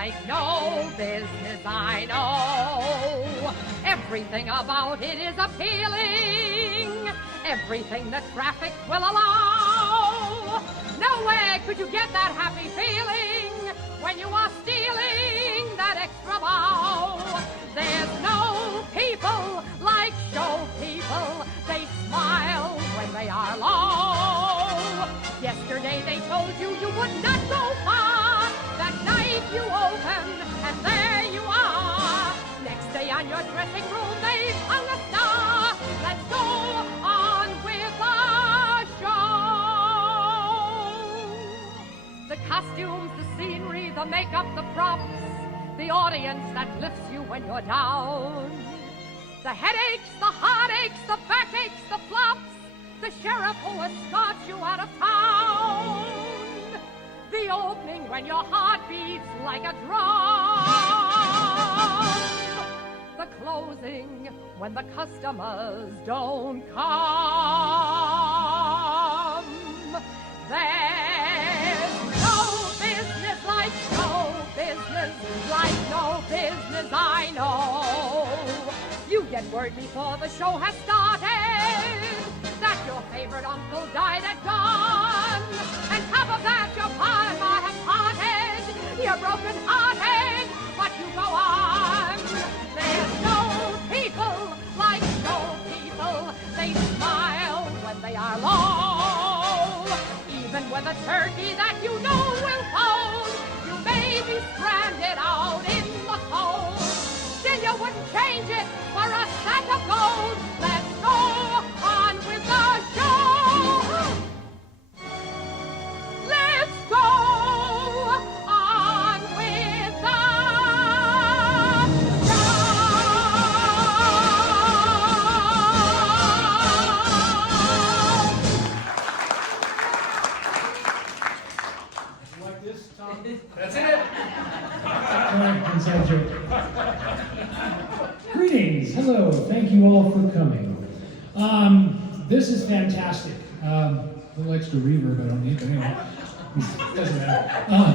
like no business I know. Everything about it is appealing, everything that traffic will allow. Nowhere could you get that happy feeling when you are stealing that extra bow. There's no people like show people. They smile when they are low. Yesterday they told you you would not go far. That night you open and there you are. Next day on your dressing room they've hung a star. Let's go on with the show. The costumes, the scenery, the makeup, the props, the audience that lifts you when you're down. The headaches, the heartaches, the backaches, the flops, the sheriff who escorts you out of town. The opening when your heart beats like a drum. The closing when the customers don't come. There's no business like show business, like no business I know. You get word before the show has started that your favorite uncle died at dawn. And top of that, your partner has parted. You're broken hearted, but you go on. There's no people like no people. They smile when they are low. Even with a turkey that you know will fold, you may be stranded out in the cold. Still you wouldn't change it for a sack of gold. Let's go on with the show. Let's go on with the show. Like this, Tom? That's it. Inside joke. Greetings, hello, thank you all for coming. This is fantastic. A little extra reverb I don't need, but anyway. Doesn't matter.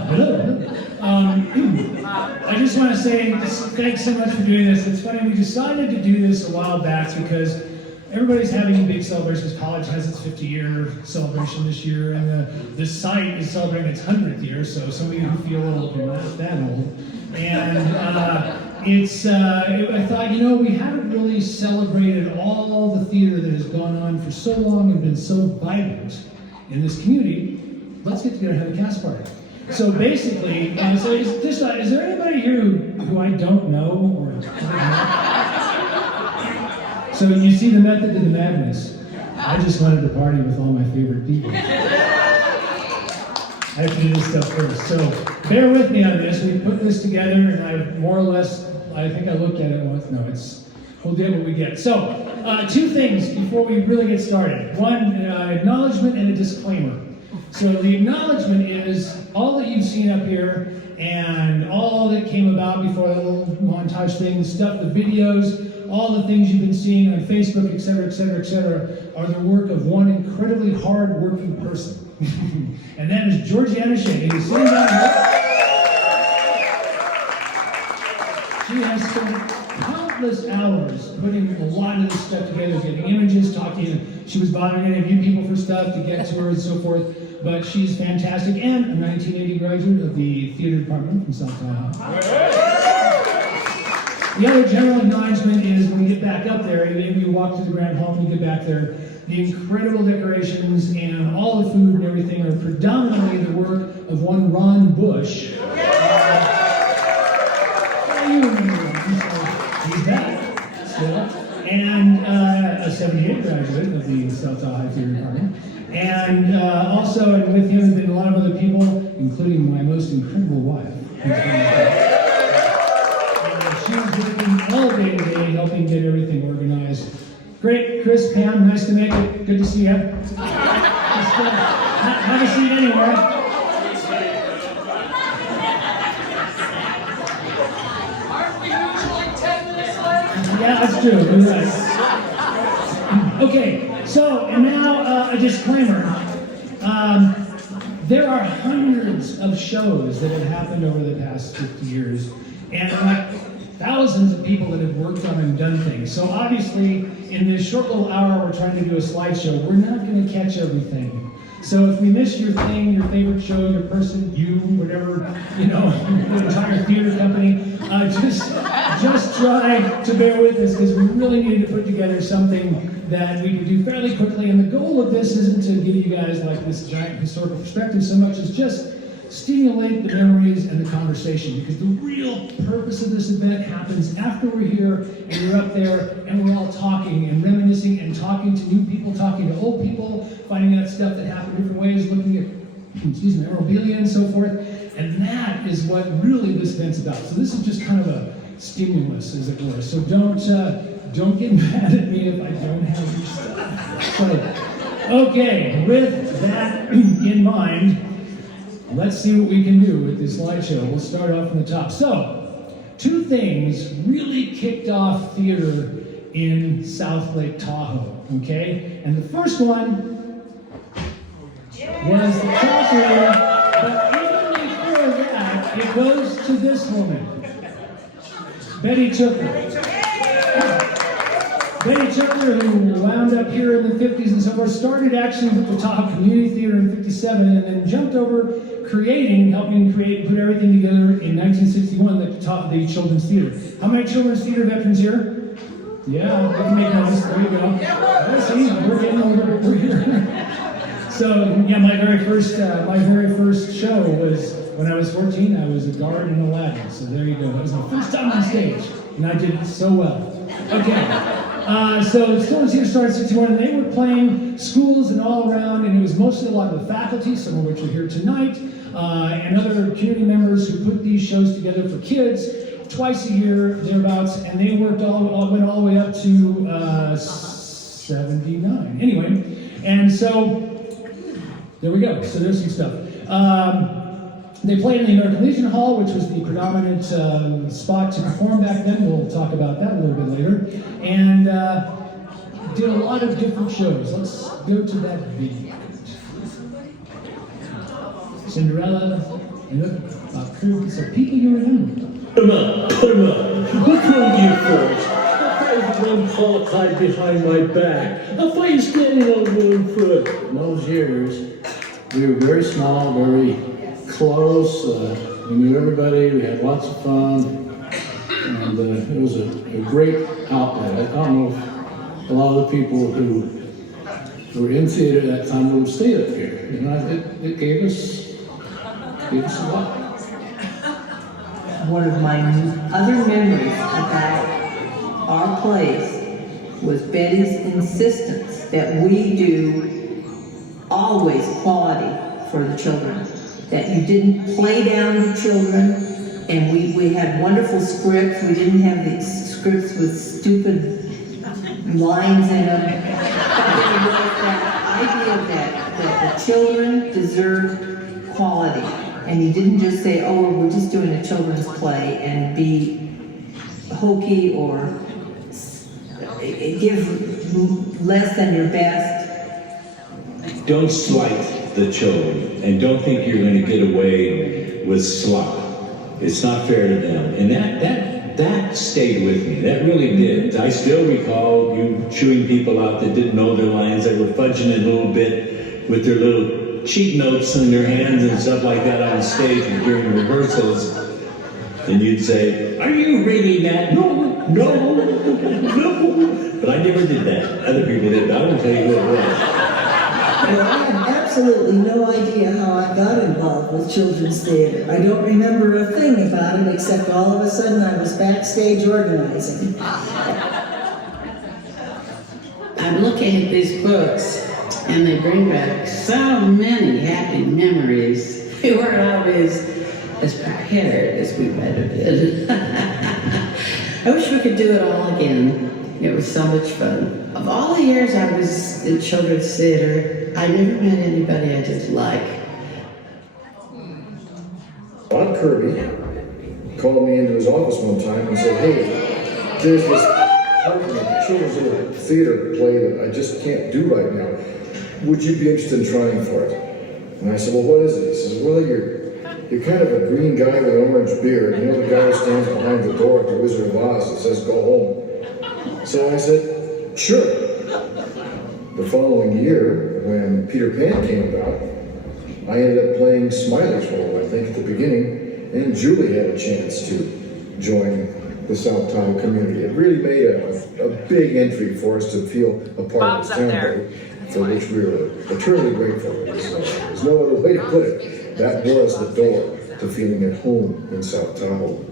Hello. I just want to say thanks so much for doing this. It's funny, we decided to do this a while back because everybody's having a big celebration. College has its 50-year celebration this year, and the site is celebrating its 100th year, so some of you who feel old, you're not that old. And I thought, we haven't really celebrated all the theater that has gone on for so long and been so vibrant in this community. Let's get together and have a cast party. So basically, is there anybody here who I don't know? So you see the method to the madness. I just wanted to party with all my favorite people. I have to do this stuff first. So bear with me on this. We put this together, and I more or less, I think I looked at it once. No, we'll get what we get. So, two things before we really get started. One, acknowledgement and a disclaimer. So the acknowledgement is all that you've seen up here and all that came about before that little montage thing, the stuff, the videos, all the things you've been seeing on Facebook, et cetera, are the work of one incredibly hard-working person. And that is Georgiana Shea. He's sitting down here. She has spent countless hours putting a lot of this stuff together, getting images, talking. She was bothering any of you people for stuff to get to her and so forth. But she's fantastic, and a 1980 graduate of the theater department from South Tahoe. The other general acknowledgement is when we get back up there, and maybe you walk to the Grand Hall and you get back there, the incredible decorations and all the food and everything are predominantly the work of one Ron Bush. You remember Ron, so he's back still. And a 78 graduate of the South Tahoe Theater Department. And also, and with him have been a lot of other people, including my most incredible wife. She's working all day today, helping get everything organized. Great, Chris, Pam, nice to make it. Good to see you. Just, have a seat anywhere. Aren't we usually 10 minutes late? Yeah, that's true. You're right. Okay, so, and now a disclaimer. there are hundreds of shows that have happened over the past 50 years, and thousands of people that have worked on and done things. So obviously, in this short little hour, we're trying to do a slideshow. We're not going to catch everything. So if we miss your thing, your favorite show, your person, you, whatever, you know, the entire theater company, just try to bear with us, because we really needed to put together something that we can do fairly quickly. And the goal of this isn't to give you guys like this giant historical perspective so much as just stimulate the memories and the conversation, because the real purpose of this event happens after we're here and you're up there and we're all talking and reminiscing and talking to new people, talking to old people, finding out stuff that happened different ways, looking at, memorabilia and so forth. And that is what really this event's about. So this is just kind of a stimulus, as it were. So don't get mad at me if I don't have your stuff. So, okay, with that in mind, let's see what we can do with this slideshow. We'll start off from the top. So, two things really kicked off theater in South Lake Tahoe, okay? And the first one was the Tahoe, but even before that, it goes to this woman, Betty Tooker. Betty Tooker, who wound up here in the 50s and so forth, started actually with the Tahoe Community Theater in 57 and then jumped over helping create and put everything together in 1961, the Children's Theater. How many Children's Theater veterans here? Yeah, we can make notice. There you go. See, we're getting older. We're here. So, yeah, my very first show was when I was 14. I was a guard in Aladdin. So there you go. That was my first time on stage, and I did it so well. Okay. So Children's Theater started in 61, and they were playing schools and all around, and it was mostly a lot of the faculty, some of which are here tonight, and other community members who put these shows together for kids twice a year, thereabouts, and they went all the way up to 79. Anyway, and so there we go. So there's some stuff. They played in the American Legion Hall, which was the predominant spot to perform back then. We'll talk about that a little bit later. And did a lot of different shows. Let's go to that video. Cinderella, and so people you remember. Put 'em up. What's wrong with you folks? I find one paw tied behind my back. I find you standing on one foot. In those years, we were very small, very close. We knew everybody. We had lots of fun, and it was a great outlet. I don't know if a lot of the people who were in theater at that time would have stayed up here. You know, it gave us a lot. One of my other memories about our place was Betty's insistence that we do always quality for the children. That you didn't play down the children, and we had wonderful scripts. We didn't have these scripts with stupid lines in them. There was that idea that the children deserved quality. And you didn't just say, oh, we're just doing a children's play and be hokey or give less than your best. Don't slight the children, and don't think you're going to get away with slop. It's not fair to them. And that stayed with me. That really did. I still recall you chewing people out that didn't know their lines, that were fudging it a little bit with their little cheat notes in their hands and stuff like that on stage and during rehearsals. And you'd say, are you reading that? No. But I never did that. Other people did. I won't tell you what it was. Well, I have absolutely no idea how I got involved with children's theater. I don't remember a thing about it, except all of a sudden I was backstage organizing. I'm looking at these books, and they bring back so many happy memories. We weren't always as prepared as we might have been. I wish we could do it all again. It was so much fun. Of all the years I was in children's theater, I never met anybody I didn't like. Bob Kirby called me into his office one time and said, hey, there's this part of the children's theater play that I just can't do right now. Would you be interested in trying for it? And I said, well, what is it? He says, well, you're kind of a green guy with an orange beard. You know the guy who stands behind the door at the Wizard of Oz that says, go home. So I said, sure. The following year, when Peter Pan came about, I ended up playing Smiley's role, I think, at the beginning, and Julie had a chance to join the South Tahoe community. It really made a big entry for us to feel a part of this town, for which we were eternally grateful. There's no other way to put it. That was the door to feeling at home in South Tahoe.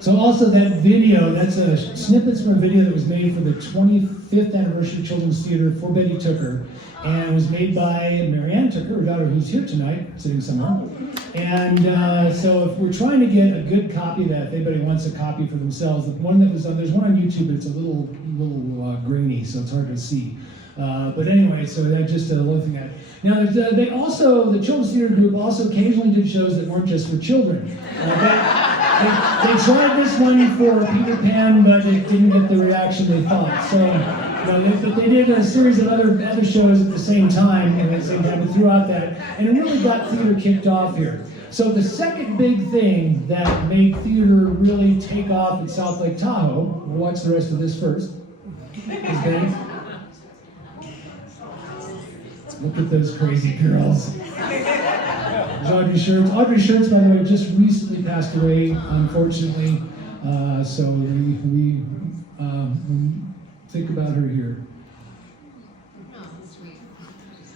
So also that video, that's a snippets from a video that was made for the 25th anniversary of Children's Theater for Betty Tooker, and it was made by Marianne Tooker, her daughter, who's here tonight, sitting somewhere. And so if we're trying to get a good copy of that, if anybody wants a copy for themselves, the one that was on, there's one on YouTube, but it's a little grainy, so it's hard to see. But anyway, so that's just a little thing that. Now, they also, the Children's Theater Group also occasionally did shows that weren't just for children. They tried this one for Peter Pan, but it didn't get the reaction they thought. So, but they did a series of other shows at the same time, and they kind of threw out that, and it really got theater kicked off here. So the second big thing that made theater really take off at South Lake Tahoe, we'll watch the rest of this first, is Benny. Look at those crazy girls. There's Audrey Schertz. Audrey Schertz, by the way, just recently passed away, unfortunately. So we think about her here.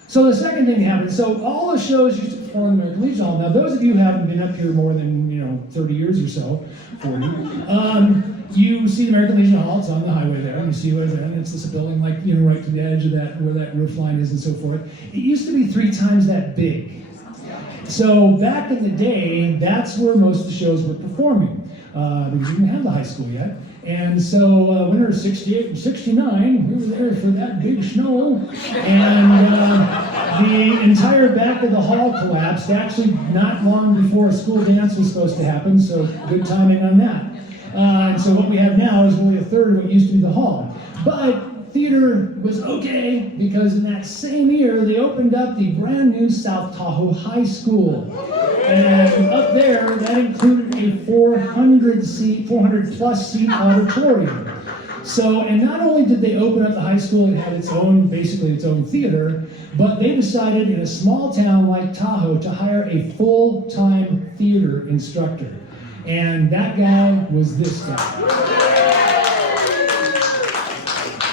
So the second thing happened. So all the shows used to perform in the American Legion Hall. Now, those of you who haven't been up here more than 30 years or so, 40. You see the American Legion Hall, it's on the highway there, and you see what it is, and it's this building like, right to the edge of that, where that roof line is and so forth. It used to be 3 times that big. So back in the day, that's where most of the shows were performing, because we didn't have the high school yet. And so winter of 68 and 69, we were there for that big snow, and the entire back of the hall collapsed, actually not long before a school dance was supposed to happen, so good timing on that. And so what we have now is only a third of what used to be the hall. But theater was okay, because in that same year, they opened up the brand new South Tahoe High School. And up there, that included a 400 plus seat auditorium. So, and not only did they open up the high school, it had basically its own theater, but they decided in a small town like Tahoe to hire a full-time theater instructor. And that guy was this guy.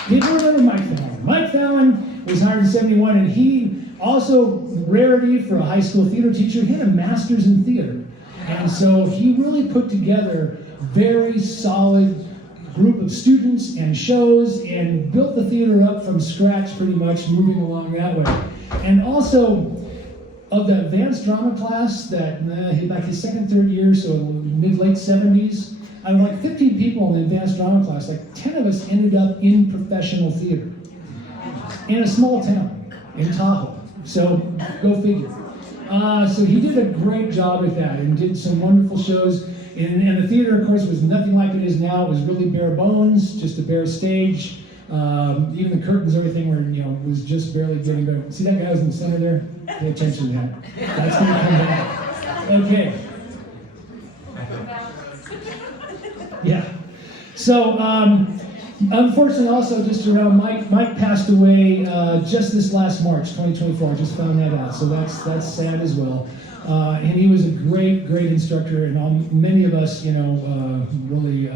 People remember Mike Fallon. Mike Fallon was hired in 71, and he also, rarity for a high school theater teacher, he had a master's in theater. And so he really put together a very solid group of students and shows and built the theater up from scratch pretty much, moving along that way. And also, of the advanced drama class that back his second, third year, so mid-late 70s, out of like 15 people in the advanced drama class, like 10 of us ended up in professional theater in a small town in Tahoe. So go figure. So he did a great job with that and did some wonderful shows. And the theater, of course, was nothing like it is now. It was really bare bones, just a bare stage. Even the curtains, everything was just barely getting better. See that guy who's in the center there? Pay attention to that. That's going to come back. Okay. Yeah. So, unfortunately, also just around Mike passed away just this last March, 2024. I just found that out. So that's sad as well. And he was a great instructor, and many of us, really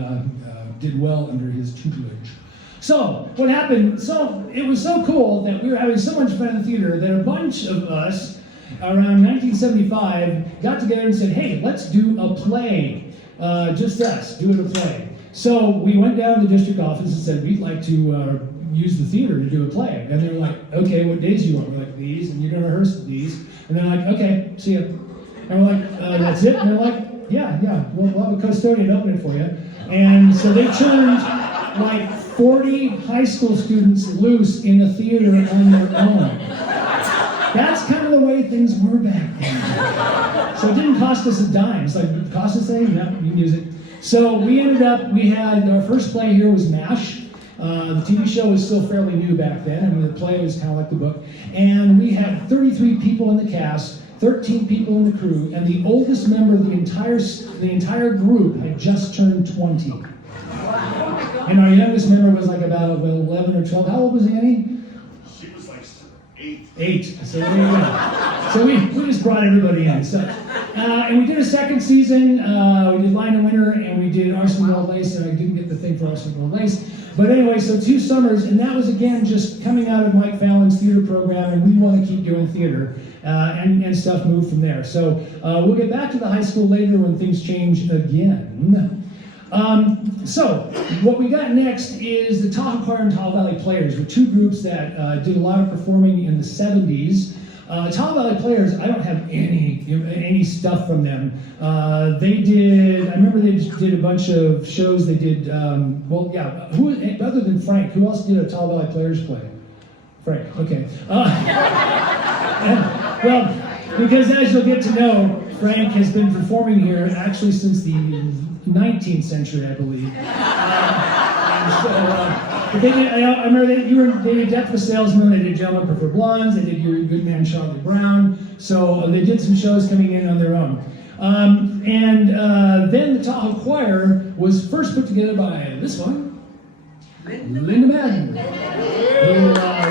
did well under his tutelage. So, what happened, it was so cool that we were having so much fun in the theater that a bunch of us, around 1975, got together and said, hey, let's do a play. Just us, doing a play. So, we went down to the district office and said, we'd like to use the theater to do a play. And they were like, okay, what days do you want? We're like, these, and you're going to rehearse these. And they're like, okay, see ya. And we're like, that's it? And they're like, yeah, we'll have a custodian open it for you. And so they turned like 40 high school students loose in the theater on their own. That's kind of the way things were back then. So it didn't cost us a dime. It's like, it cost us anything? No, you can use it. So we had our first play here was MASH. The TV show was still fairly new back then. I mean, the play was kind of like the book. And we had 33 people in the cast, 13 people in the crew, and the oldest member of the entire group had just turned 20. And our youngest member was like about 11 or 12. How old was Annie? She was like 8. 8. So there you go. So we just brought everybody in. So, and we did a second season. We did Line of Winter, and we did Arsenal Gold Lace, and I didn't get the thing for Arsenal Gold Lace. But anyway, so 2 summers, and that was again just coming out of Mike Fallon's theater program, and we want to keep doing theater, and stuff moved from there. So we'll get back to the high school later when things change again. So what we got next is the Tahoe Choir and Tahoe Valley Players, were 2 groups that did a lot of performing in the 70s. Tahoe Valley Players, I don't have any stuff from them. They did, I remember they did a bunch of shows. They did, who other than Frank, who else did a Tahoe Valley Players play? Frank, okay. Well, because as you'll get to know, Frank has been performing here actually since the 19th century, I believe. But they did, I remember they did Death of a Salesman, they did Gentlemen Prefer Blondes, they did Your Good Man Charlie Brown, so they did some shows coming in on their own. Then the Tahoe Choir was first put together by this one, Linda Madden,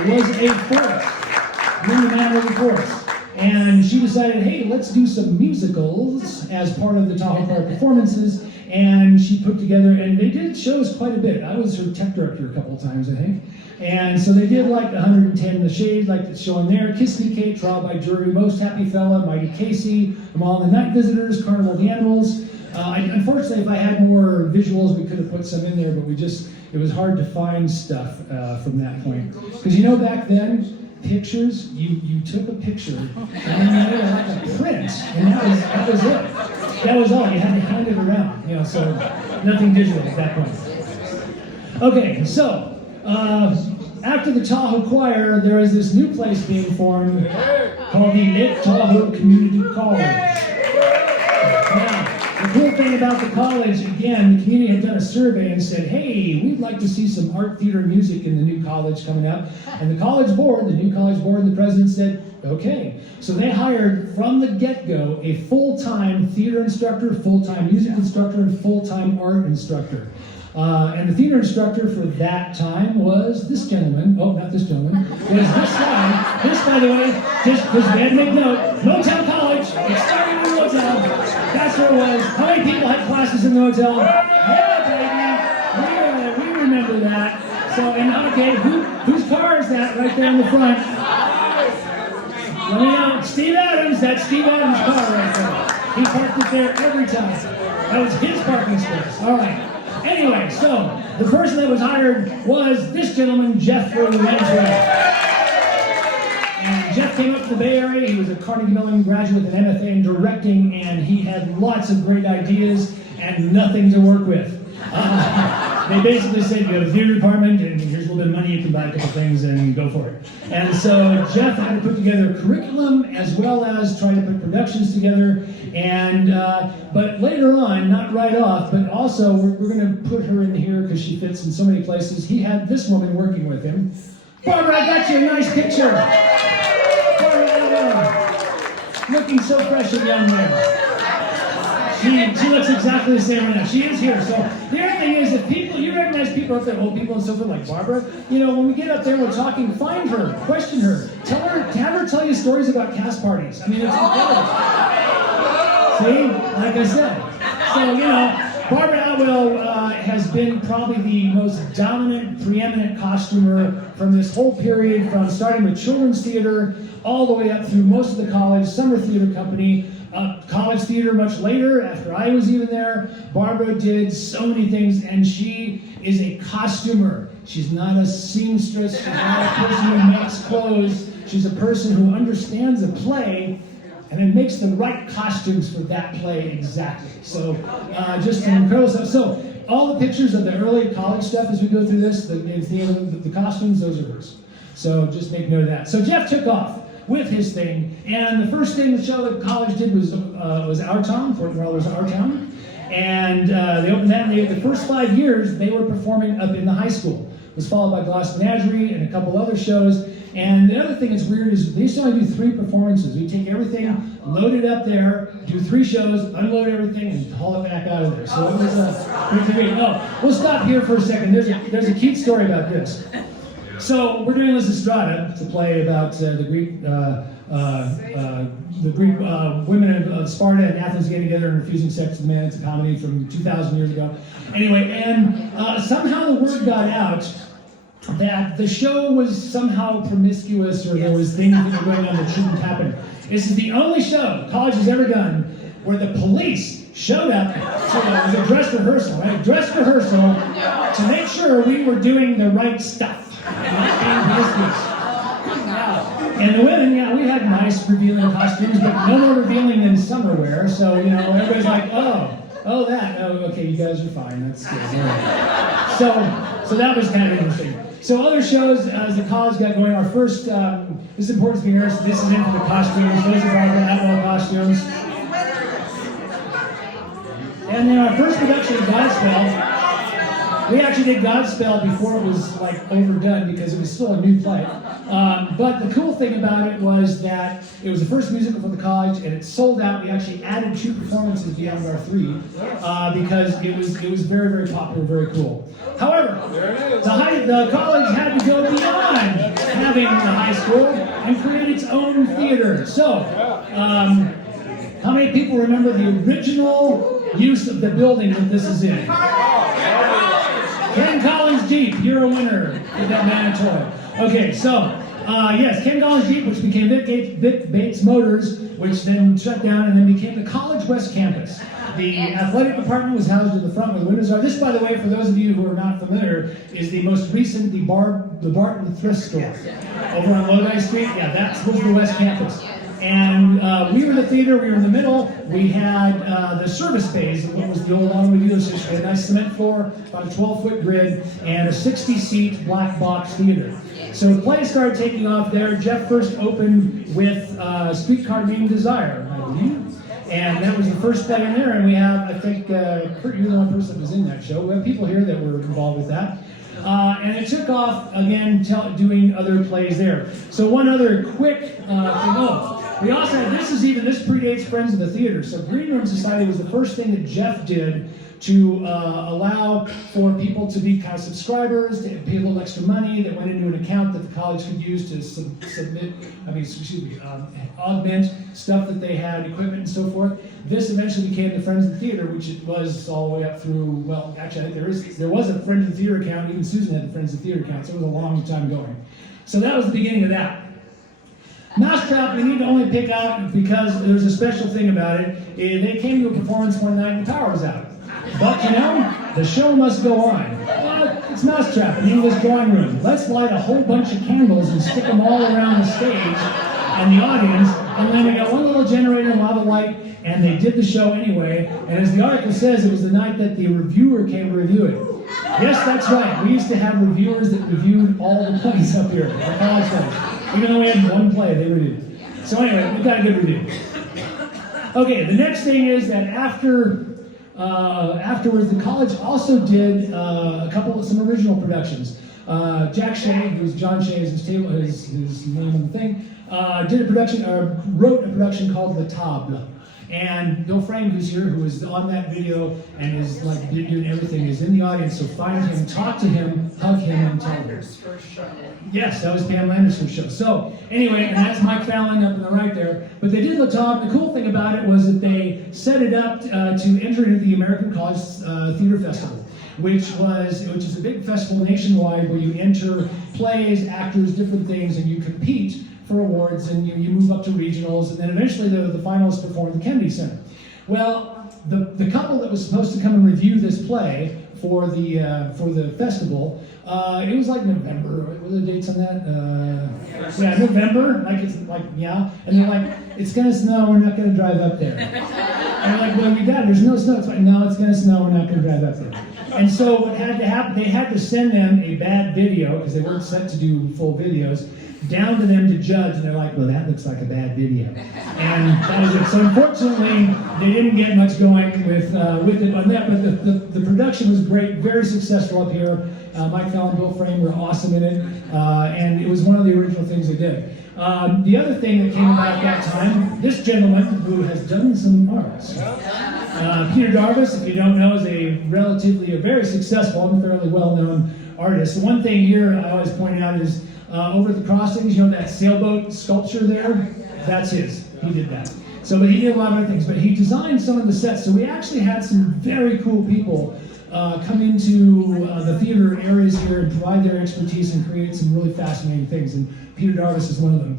who was a fourth. Linda Madden was a fourth. And she decided, hey, let's do some musicals as part of the Tahoe Choir performances. And she put together, and they did shows quite a bit. I was her tech director a couple of times, I think. And so they did like 110 The Shade, like it's showing there, Kiss Me Kate, Trial by Jury, Most Happy Fella, Mighty Casey, I'm All the Night Visitors, Carnival of the Animals. Unfortunately, if I had more visuals, we could have put some in there, but it was hard to find stuff from that point. Because back then, pictures, you took a picture, and then you made it like a print, and that was it. That was all. You had to hand it around, so nothing digital at that point. Okay, so after the Tahoe Choir, there is this new place being formed called the Lake Tahoe Community College. Now, the cool thing about the college, again, the community had done a survey and said, hey, we'd like to see some art, theater, and music in the new college coming up. And the college board, the new college board, and the president said, okay. So they hired, from the get-go, a full-time theater instructor, full-time music instructor, and full-time art instructor. And the theater instructor for that time was this gentleman. Oh, not this gentleman. Was this guy. This, by the way, just because we had to make note, Motel College. It started in the Motel. That's where it was. How many people had classes in the Motel? Yeah, baby. We remember that. So, and okay, whose car is that right there in the front? Let me know. Steve Adams. That's Steve Adams' car right there. He parked it there every time. That was his parking space. All right. Anyway, so the person that was hired was this gentleman, Jeff Renswell. And Jeff came up to the Bay Area. He was a Carnegie Mellon graduate with an MFA in directing, and he had lots of great ideas and nothing to work with. They basically said, you have a theater department, and here's a little bit of money, you can buy a couple things and go for it. And so Jeff had to put together a curriculum as well as try to put productions together. And but later on, not right off, but also we're going to put her in here because she fits in so many places. He had this woman working with him. Barbara, I got you a nice picture. Barbara, looking so fresh and young there. She looks exactly the same right now. She is here. So the other thing is that you recognize people up there, old people and so forth, like Barbara. When we get up there and we're talking, find her, question her, have her tell you stories about cast parties. I mean, it's incredible. See, like I said. So, Barbara Atwell has been probably the most dominant, preeminent costumer from this whole period, from starting with children's theater all the way up through most of the college, summer theater company, college theater much later, after I was even there. Barbara did so many things, and she is a costumer. She's not a seamstress, she's not a person who makes clothes. She's a person who understands a play and then makes the right costumes for that play exactly. So just some incredible stuff. So all the pictures of the early college stuff as we go through this, the costumes, those are hers. So just make note of that. So Jeff took off with his thing, and the first thing the show that college did was Our Town, Fort Lauderdale was Our Town. And they opened that, and the first 5 years, they were performing up in the high school. It was followed by Gloss Menagerie and a couple other shows. And the other thing that's weird is they used to only do 3 performances. We take everything, load it up there, do 3 shows, unload everything, and haul it back out of there. So it was great. No, we'll stop here for a second. There's a cute story about this. So we're doing Lysistrata to play about the Greek women of Sparta and Athens getting together and refusing sex to men. It's a comedy from 2,000 years ago. Anyway, and somehow the word got out that the show was somehow promiscuous, or there was things that were going on that shouldn't happen. This is the only show college has ever done where the police showed up to it was a dress rehearsal, right? Dress rehearsal to make sure we were doing the right stuff. Not being promiscuous. And the women, we had nice revealing costumes, but no more revealing than summer wear. So, everybody's like, okay, you guys are fine. That's good. Right. So that was kind of interesting. So other shows, as the college got going, our first, this is important to be honest, this is in for the costumes. Those are our outlaw costumes. And then our first production of Godspell, we actually did Godspell before it was overdone because it was still a new play. But the cool thing about it was that it was the first musical for the college, and it sold out. We actually added 2 performances beyond our 3 because it was very, very popular, very cool. However, the college had to go beyond having the high school and create its own theater. So, how many people remember the original use of the building that this is in? Ken Collins Jeep, you're a winner with that Manitoy. Okay, so, yes, Ken Collins Jeep, which became Vic Bates Motors, which then shut down and then became the College West Campus. The athletic department was housed in the front where the windows are. This, by the way, for those of you who are not familiar, is the most recent, the Barton Thrift Store. Over on Lodi Street, that was the West Campus. And we were the theater, we were in the middle. We had the service bays, what was the old automobile station. We had a nice cement floor, about a 12-foot grid, and a 60-seat black box theater. So the play started taking off there. Jeff first opened with Streetcar Named Desire, I believe. And that was the first play in there. And we have, I think, Kurt, you're the only person that was in that show. We have people here that were involved with that. And it took off, again, doing other plays there. So one other quick thing. We also had, this predates Friends of the Theater. So Green Room Society was the first thing that Jeff did to allow for people to be kind of subscribers, to pay a little extra money that went into an account that the college could use to augment stuff that they had, equipment and so forth. This eventually became the Friends of the Theater, which it was all the way up through, well, actually, I think there was a Friends of the Theater account. Even Susan had the Friends of the Theater account, so it was a long time going. So that was the beginning of that. Mousetrap, we need to only pick out because there's a special thing about it. They came to a performance one night and the power was out. But the show must go on. Well, it's Mousetrap in English drawing room. Let's light a whole bunch of candles and stick them all around the stage and the audience. And then we got one little generator and lava light, and they did the show anyway. And as the article says, it was the night that the reviewer came to review it. Yes, that's right. We used to have reviewers that reviewed all the plays up here, our college plays. Even though we had one play, they reviewed. So anyway, we got a good review. Okay, the next thing is that afterwards, the college also did some original productions. Jack Shea, who's John Shea is his name on the thing, wrote a production called The Table. And Bill Frame, who's here, who is on that video and is doing everything, is in the audience. So find him, talk to him, hug him, and tell him. Yes, that was Pam Lander's show. So anyway, and that's Mike Fallon up on the right there. But they did the top. The cool thing about it was that they set it up to enter into the American College Theater Festival, which is a big festival nationwide where you enter plays, actors, different things, and you compete for awards, and you move up to regionals, and then eventually the finalists perform at the Kennedy Center. Well, the couple that was supposed to come and review this play for the festival, it was November. What were the dates on that? November. And they're like, it's gonna snow. We're not gonna drive up there. And I'm like, well, you got it. There's no snow. It's like, no, it's gonna snow. We're not gonna drive up there. And so what had to happen, they had to send them a bad video, because they weren't set to do full videos, down to them to judge, and they're like, well, that looks like a bad video. And that was it. So unfortunately, they didn't get much going with it on that, but the production was great, very successful up here. Mike Fallon and Bill Frame were awesome in it, and it was one of the original things they did. The other thing that came about that time, this gentleman who has done some arts. Peter Darvis, if you don't know, is a very successful and fairly well-known artist. The one thing here I always point out is over at the crossings, you know that sailboat sculpture there? That's his. He did that. So, but he did a lot of other things, but he designed some of the sets. So we actually had some very cool people come into the theater areas here and provide their expertise and create some really fascinating things. And Peter Darvis is one of them.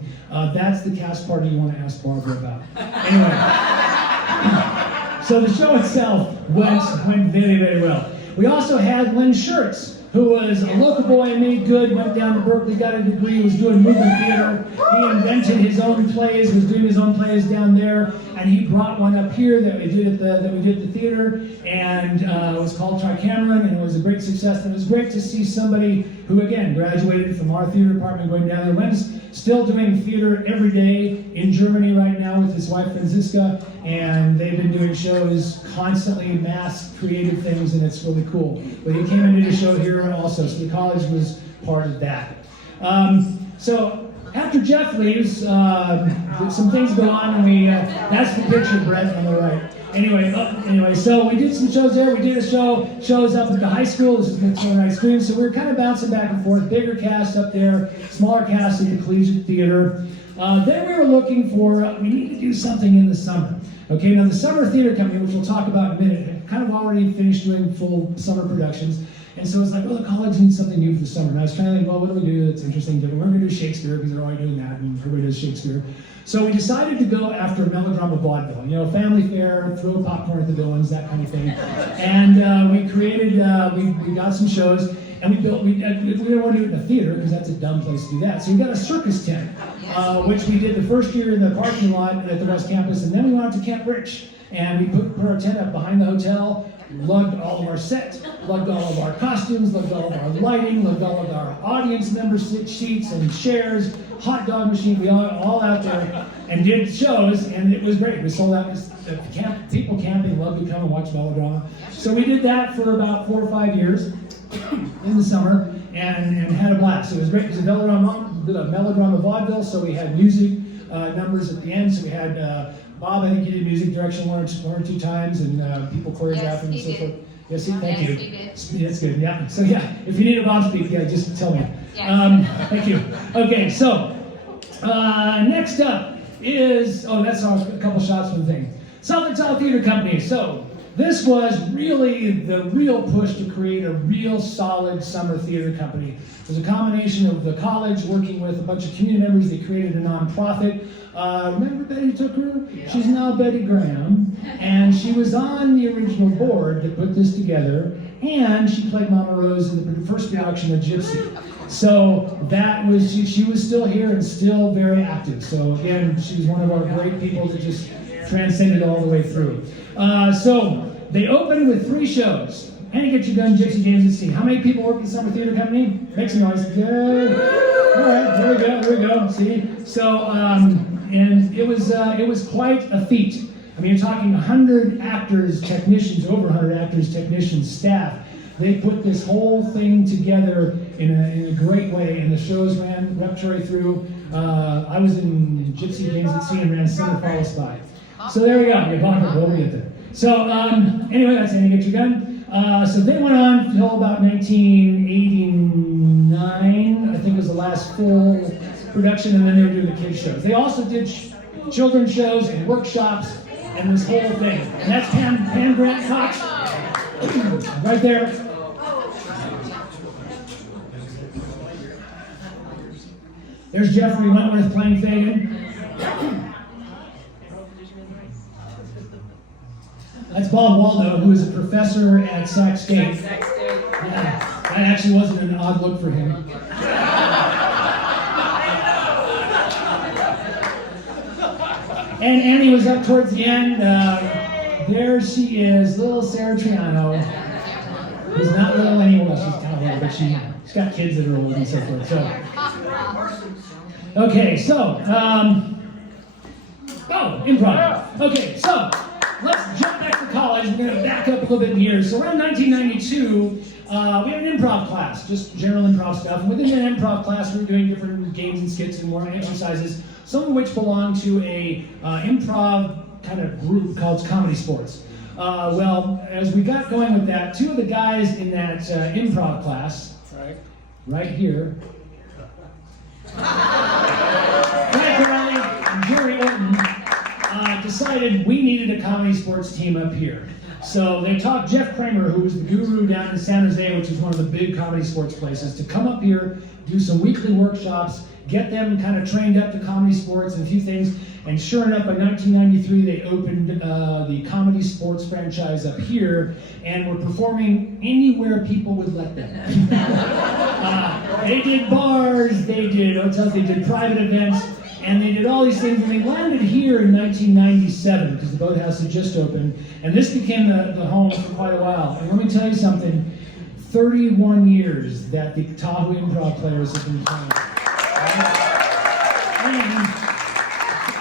That's the cast party you want to ask Barbara about. Anyway. So the show itself went very, very well. We also had Lynn Schertz, who was a local boy and made good, went down to Berkeley, got a degree, was doing movement theater. He invented his own plays, was doing his own plays down there, and he brought one up here that we did at the theater, and it was called Tricameron, and it was a great success. And it was great to see somebody who, again, graduated from our theater department going down there. Lynn's still doing theater every day in Germany right now with his wife Franziska, and they've been doing shows constantly, mass creative things, and it's really cool. But he came and did a show here also, so the college was part of that. So after Jeff leaves, some things go on, and that's the picture, Brett, on the right. Anyway, so we did some shows there. We did shows up at the high school. This is Midsummer Night Scream. So we were kind of bouncing back and forth. Bigger cast up there, smaller cast at the collegiate theater. Then we were looking for, we need to do something in the summer. Okay, now the Summer Theater Company, which we'll talk about in a minute, had kind of already finished doing full summer productions. And so it's like, well, the college needs something new for the summer. And I was trying to think, well, what do we do that's interesting, different? We're going to do Shakespeare, because they're already doing that, and everybody does Shakespeare. So we decided to go after melodrama vaudeville. You know, family fare, throw popcorn at the villains, that kind of thing. And we created, we got some shows, and we didn't want to do it in a theater, because that's a dumb place to do that. So we got a circus tent, which we did the first year in the parking lot at the West Campus, and then we went out to Camp Rich. And we put our tent up behind the hotel, lugged all of our set, lugged all of our costumes, lugged all of our lighting, lugged all of our audience member seats and chairs, hot dog machine, we all out there, and did shows, and it was great. We sold out, people camping love to come and watch melodrama. So we did that for about 4 or 5 years in the summer, and had a blast. It was great because the melodrama vaudeville, so we had music numbers at the end, so we had Bob, I think he did music direction one or two times, and people choreographing and so forth. Yes, thank you. That's good, yeah. So yeah, if you need a Bob speak, yeah, just tell me. Thank you. Okay, so next up is, that's a couple shots from the thing. South Lake Tahoe Theater Company. So this was really the real push to create a real solid summer theater company. It was a combination of the college working with a bunch of community members. They created a nonprofit. Remember Betty Tooker? Yeah. She's now Betty Graham, and she was on the original board that put this together, and she played Mama Rose in the first production of Gypsy. So that was, she was still here and still very active. So again, she's one of our great people that just transcended all the way through. So they opened with 3 shows. And Get Your Gun, Gypsy James at Sea. How many people work in the Summer Theater Company? Make some noise. Good. All right, there we go. See? So, and it was quite a feat. I mean, you're talking 100 actors, technicians, over 100 actors, technicians, staff. They put this whole thing together in a great way, and the shows ran repertory through. I was in Gypsy James at Sea and ran Summer Fall Spy. So there we go. You're talking, we'll get there. So anyway, that's how you get your gun. So they went on until about 1989, I think was the last full production, and then they were doing the kids shows. They also did children's shows and workshops and this whole thing. And that's Pam Grant Cox, right there. There's Jeffrey Wentworth playing Fagin. That's Bob Waldo, who is a professor at Sac State. Yeah, that actually wasn't an odd look for him. And Annie was up towards the end. There she is, little Sarah Triano. Who's not little anymore. She's kind of little, but she's got kids that are old and so forth. So, okay, so, improv. Okay, so let's jump back to college. We're going to back up a little bit in years. So around 1992, we had an improv class, just general improv stuff. And within that improv class, we were doing different games and skits and more exercises, some of which belong to a improv kind of group called Comedy Sports. Well, as we got going with that, two of the guys in that improv class, right here, Brad Corelli and Jerry Orton, decided we needed a Comedy Sports team up here. So they talked Jeff Kramer, who was the guru down in San Jose, which is one of the big comedy sports places, to come up here, do some weekly workshops, get them kind of trained up to comedy sports and a few things. And sure enough, by 1993, they opened the Comedy Sports franchise up here, and were performing anywhere people would let them. They did bars, they did hotels, they did private events, and they did all these things. And they landed here in 1997 because the Boathouse had just opened, and this became the home for quite a while. And let me tell you something: 31 years that the Tahoe improv players have been playing.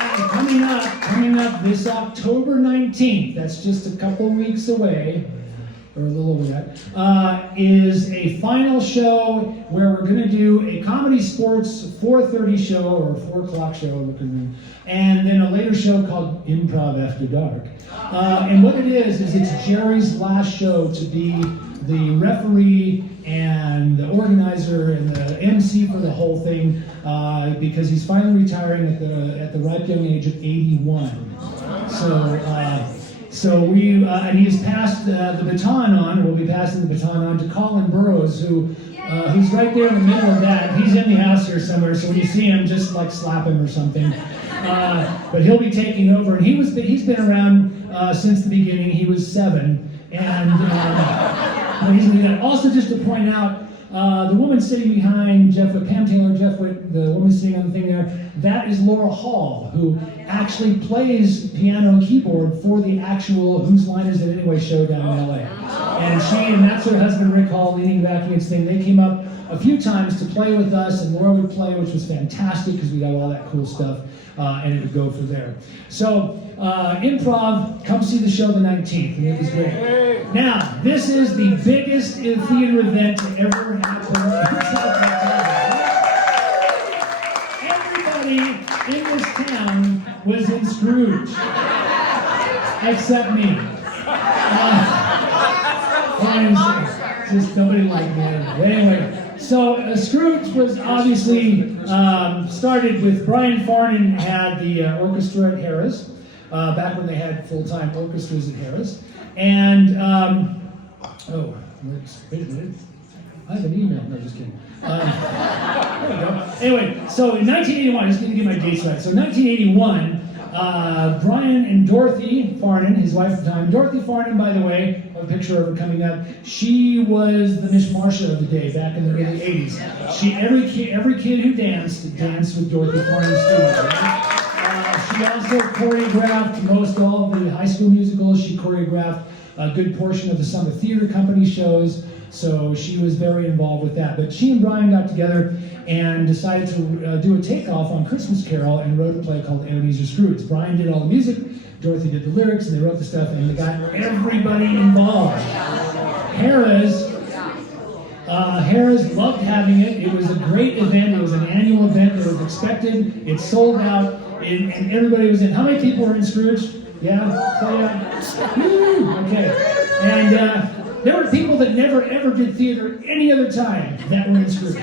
And coming up this October 19th, that's just a couple weeks away, or a little over that, is a final show where we're going to do a Comedy Sports 4:30 show, or 4 o'clock show, and then a later show called Improv After Dark. And what it is it's Jerry's last show to be the referee and the organizer and the MC for the whole thing, because he's finally retiring at the ripe young age of 81. So we and he's passed the baton on. We'll be passing the baton on to Colin Burrows, who's right there in the middle of that. He's in the house here somewhere, so when you see him, just like slap him or something. But he'll be taking over, and he's been around since the beginning. He was 7, and he's gonna do that. Also, just to point out, the woman sitting behind Jeff Witt, Pam Taylor, Jeff Witt, the woman sitting on the thing there, that is Laura Hall, who actually plays piano and keyboard for the actual Whose Line Is It Anyway show down in LA. And that's her husband Rick Hall leaning back against thing. They came up a few times to play with us, and Laura would play, which was fantastic because we got all that cool stuff, and it would go from there. So, improv, come see the show the 19th, and it was great. Now, this is the biggest theater event to ever happen in South Lake Tahoe. Everybody in this town was in Scrooge, except me. Just nobody liked me. Anyway, so Scrooge was obviously started with Brian Farnan had the orchestra at Harrah's, back when they had full-time orchestras at Harrah's. And, wait a minute. I have an email. No, just kidding. There we go. Anyway, so in 1981, I just need to get my dates right. So 1981, Brian and Dorothy Farnan, his wife at the time. Dorothy Farnan, by the way, I have a picture of her coming up. She was the Miss Marsha of the day back in the early 80s. Every kid who danced with Dorothy Farnan's students. Right? She also choreographed most all of the High School Musicals. She choreographed a good portion of the Summer Theater Company shows, so she was very involved with that. But she and Brian got together and decided to do a takeoff on Christmas Carol and wrote a play called Ebenezer Scrooge. Brian did all the music, Dorothy did the lyrics, and they wrote the stuff, and they got everybody involved. Harrah's loved having it. It was a great event. It was an annual event that was expected. It sold out. And everybody was in. How many people were in Scrooge? Yeah? So, yeah. Woo! Okay. And there were people that never ever did theater any other time that were in Scrooge.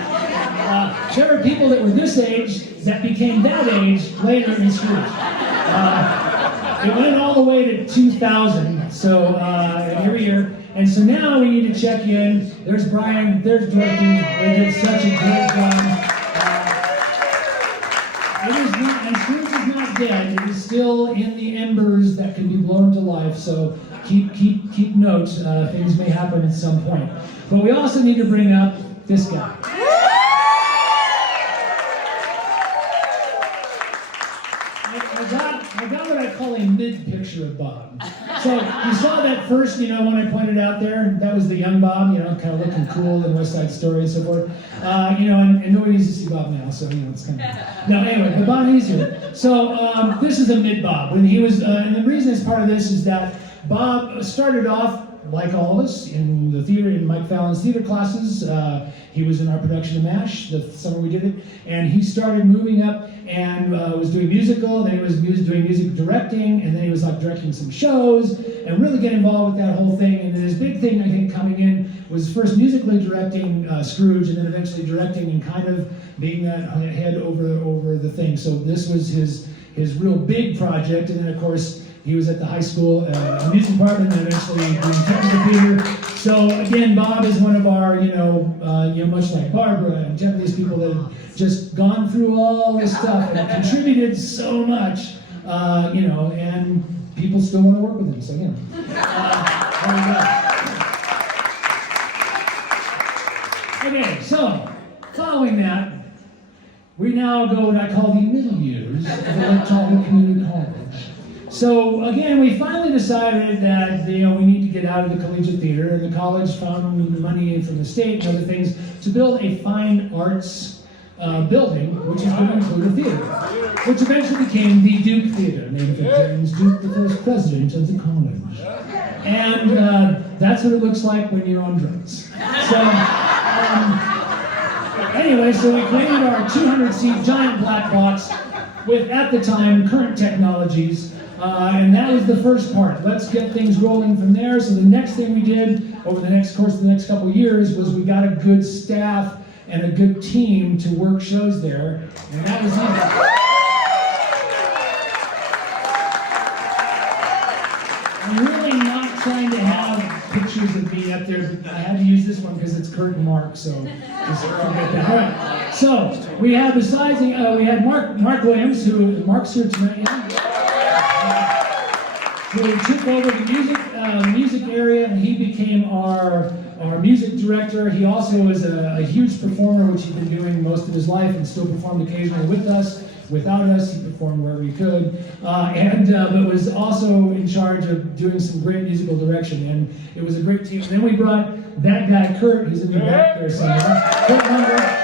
There were people that were this age that became that age later in Scrooge. It went all the way to 2000, so every year. And so now we need to check in. There's Brian, there's Dorothy. They did such a great job. And Scrooge is not dead. It is still in the embers that can be blown to life. So keep note. Things may happen at some point. But we also need to bring up this guy. I got what I call a mid-picture of Bob. So you saw that first, when I pointed out there, that was the young Bob, kind of looking cool in West Side Story and so forth. And nobody needs to see Bob now, so it's kind of. No, anyway, but Bob is here. So this is a mid Bob. When he was, and the reason it's part of this is that Bob started off, like all of us, in the theater, in Mike Fallon's theater classes. He was in our production of MASH, the summer we did it, and he started moving up and was doing musical, then he was doing music directing, and then he was directing some shows, and really get involved with that whole thing. And then his big thing, I think, coming in was first musically directing Scrooge, and then eventually directing and kind of being that head over the thing. So this was his real big project, and then of course, he was at the high school music department and eventually doing technical theater. So again, Bob is one of our, much like Barbara and Jeff, these people that have just gone through all this stuff and contributed so much, and people still want to work with him. So, there we go. Okay, so following that, we now go what I call the middle years of the Lake Tahoe Community College. So again, we finally decided that we need to get out of the collegiate theater, and the college found money from the state and other things to build a fine arts building, which is going to include a theater, which eventually became the Duke Theater, named for James Duke, the first president of the college. And that's what it looks like when you're on drugs. So anyway, so we created our 200-seat giant black box with, at the time, current technologies. And that was the first part. Let's get things rolling from there. So the next thing we did over the next course of the next couple of years was we got a good staff and a good team to work shows there. And that was it. I'm really not trying to have pictures of me up there, but I had to use this one because it's Kurt and Mark, so just forget that. All right. So we had besides we had Mark Williams, Mark's here tonight. Yeah? So he took over the music area, and he became our music director. He also is a huge performer, which he's been doing most of his life, and still performed occasionally with us. Without us, he performed wherever he could, but was also in charge of doing some great musical direction, and it was a great team. And then we brought that guy, Kurt, who's in the back there somewhere. Kurt Munger.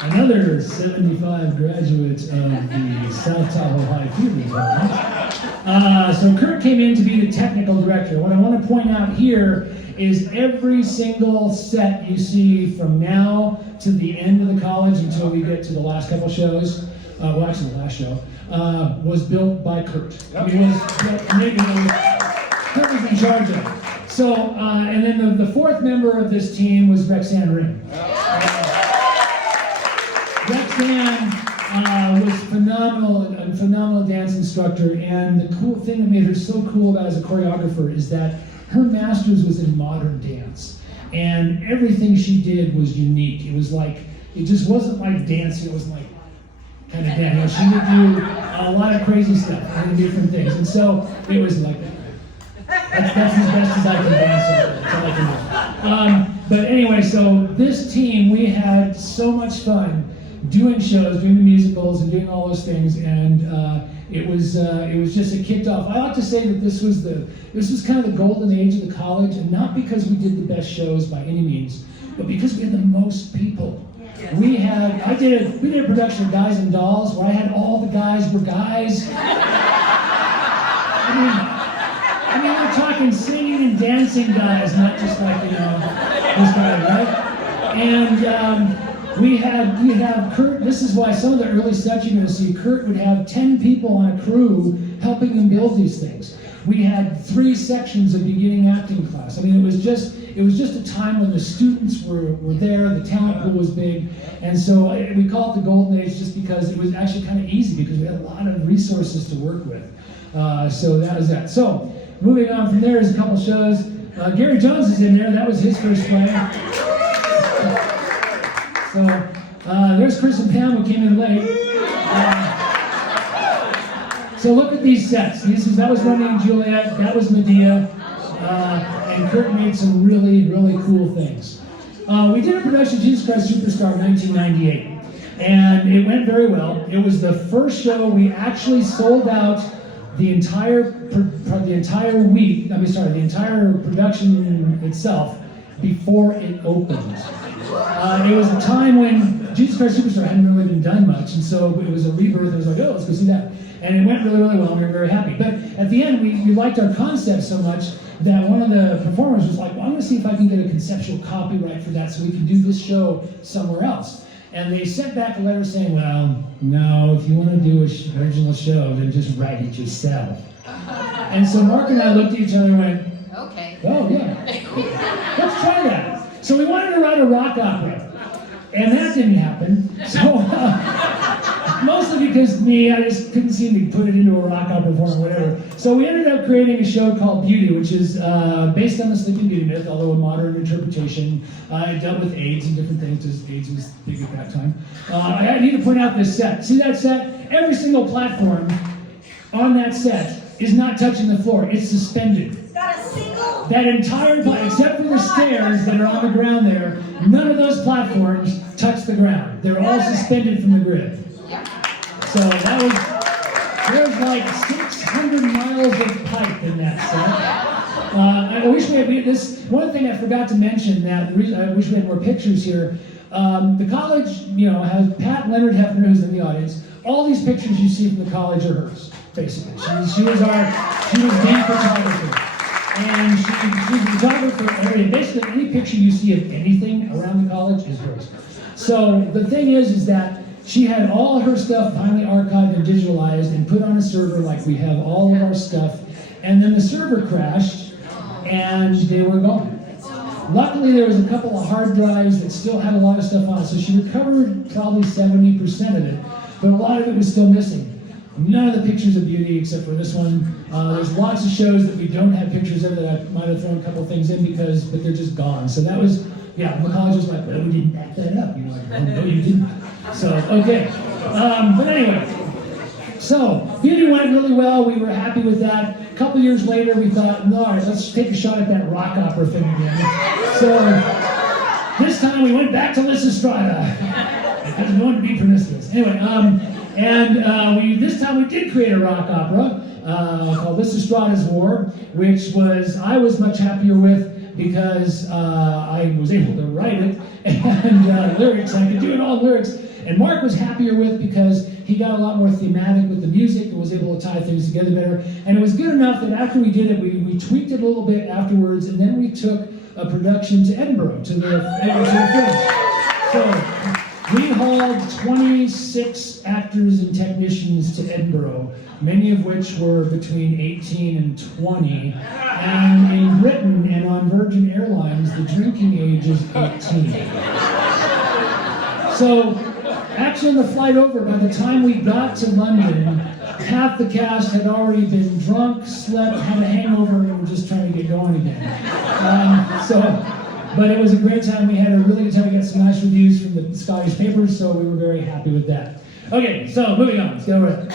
Another 75 graduate of the South Tahoe High Theater Department. So Kurt came in to be the technical director. What I want to point out here is every single set you see from now to the end of the college until we get to the last couple shows, actually the last show, was built by Kurt. Kurt was in charge of it. So, and then the fourth member of this team was Rexanne Ring. Rexanne was a phenomenal dance instructor, and the cool thing that made her so cool about as a choreographer is that her master's was in modern dance, and everything she did was unique. It was like, it just wasn't like dancing, it was like kind of dance. She would do a lot of crazy stuff and different things, and so it was like, that's as best as I can dance, that's all I can do. But anyway, so this team, we had so much fun doing shows, doing the musicals, and doing all those things, and it was just it kicked off. I like to say that this was kind of the golden age of the college, and not because we did the best shows by any means, but because we had the most people. We did a production of Guys and Dolls where I had all the guys were guys. I mean, we're talking singing and dancing guys, not just like this guy, right? And we have Kurt. This is why some of the early stuff you're going to see, Kurt would have 10 people on a crew helping them build these things. We had 3 sections of beginning acting class. I mean, it was just a time when the students were there, the talent pool was big, and so we call it the golden age just because it was actually kind of easy because we had a lot of resources to work with. So that was that. So moving on from there is a couple shows. Gary Jones is in there. That was his first play. So there's Chris and Pam who came in late. So look at these sets. That was Romeo and Juliet. That was Medea. And Kurt made some really, really cool things. We did a production of Jesus Christ Superstar in 1998. And it went very well. It was the first show we actually sold out the entire week, the entire production itself before it opened. It was a time when Jesus Christ Superstar hadn't really been done much, and so it was a rebirth. It was like, oh, let's go see that. And it went really, really well, and we were very happy. But at the end, we liked our concept so much that one of the performers was like, well, I'm going to see if I can get a conceptual copyright for that so we can do this show somewhere else. And they sent back a letter saying, well, no, if you want to do an original show, then just write it yourself. And so Mark and I looked at each other and went, Okay. oh, yeah, let's try that. So we wanted to write a rock opera, and that didn't happen. So mostly because I just couldn't seem to put it into a rock opera form or whatever. So we ended up creating a show called Beauty, which is based on the Sleeping Beauty myth, although a modern interpretation. It dealt with AIDS and different things, because AIDS was big at that time. I need to point out this set. See that set? Every single platform on that set is not touching the floor. It's suspended. That entire except for the stairs that are on the ground there, none of those platforms touch the ground. They're all suspended from the grid. So there's like 600 miles of pipe in that set. I wish we had this. One thing I forgot to mention, that the reason I wish we had more pictures here. The college, has Pat Leonard Hefner, who's in the audience. All these pictures you see from the college are hers, basically. She was the photographer. And she's a photographer. Basically, any picture you see of anything around the college is hers. So the thing is that she had all her stuff finally archived and digitalized and put on a server like we have all of our stuff. And then the server crashed, and they were gone. Luckily, there was a couple of hard drives that still had a lot of stuff on it, so she recovered probably 70% of it, but a lot of it was still missing. None of the pictures of Beauty except for this one. There's lots of shows that we don't have pictures of that I might have thrown a couple things in but they're just gone. So that was, the college was like, well, we didn't back that up. Like, oh, no, you didn't. So, okay. But anyway, so Beauty went really well. We were happy with that. A couple years later, we thought, no, all right, let's take a shot at that rock opera thing again. So this time we went back to Lysistrata because we wanted to be promiscuous. Anyway, this time we did create a rock opera called Lysistrata's War, which I was much happier with because I was able to write it and lyrics. I could do it all lyrics. And Mark was happier with because he got a lot more thematic with the music and was able to tie things together better. And it was good enough that after we did it, we tweaked it a little bit afterwards, and then we took a production to Edinburgh to the film. So we hauled 26 actors and technicians to Edinburgh, many of which were between 18 and 20. And in Britain and on Virgin Airlines, the drinking age is 18. So actually on the flight over, by the time we got to London, half the cast had already been drunk, slept, had a hangover, and were just trying to get going again. But it was a great time. We had a really good time. We got some nice reviews from the Scottish papers, so we were very happy with that. Okay, so moving on. Let's go with it.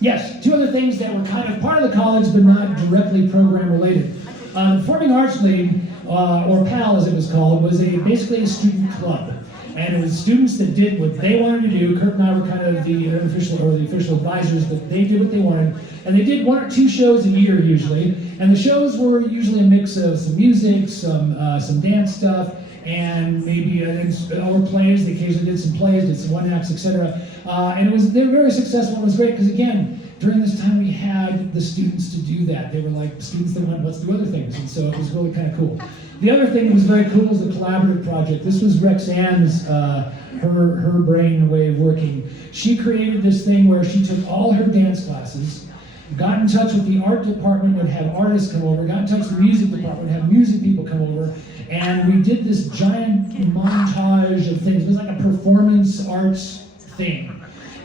Yes, two other things that were kind of part of the college, but not directly program related. The Performing Arts League, or PAL as it was called, was basically a student club. And it was students that did what they wanted to do. Kurt and I were kind of the official advisors, but they did what they wanted. And they did 1 or 2 shows a year usually. And the shows were usually a mix of some music, some dance stuff, and maybe or plays. They occasionally did some plays, did some one acts, etc. And they were very successful. It was great because again, during this time we had the students to do that. They were like students that went, let's do other things. And so it was really kind of cool. The other thing that was very cool was the collaborative project. This was Rexanne's, her brain and way of working. She created this thing where she took all her dance classes, got in touch with the art department, would have artists come over, got in touch with the music department, would have music people come over, and we did this giant montage of things. It was like a performance arts thing.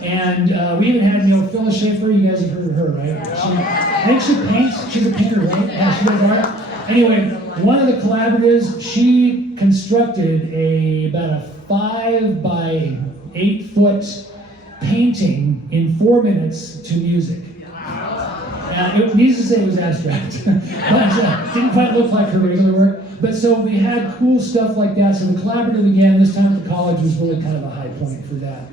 And we even had, Phyllis Schaefer, you guys have heard of her, right? I think she paints, she's a painter, right? Yeah, she does art. Anyway, one of the collaboratives, she constructed about a 5 by 8 foot painting in 4 minutes to music. It needs to say it was abstract, but didn't quite look like her regular work. But so we had cool stuff like that. So the collaborative again, this time at the college was really kind of a high point for that.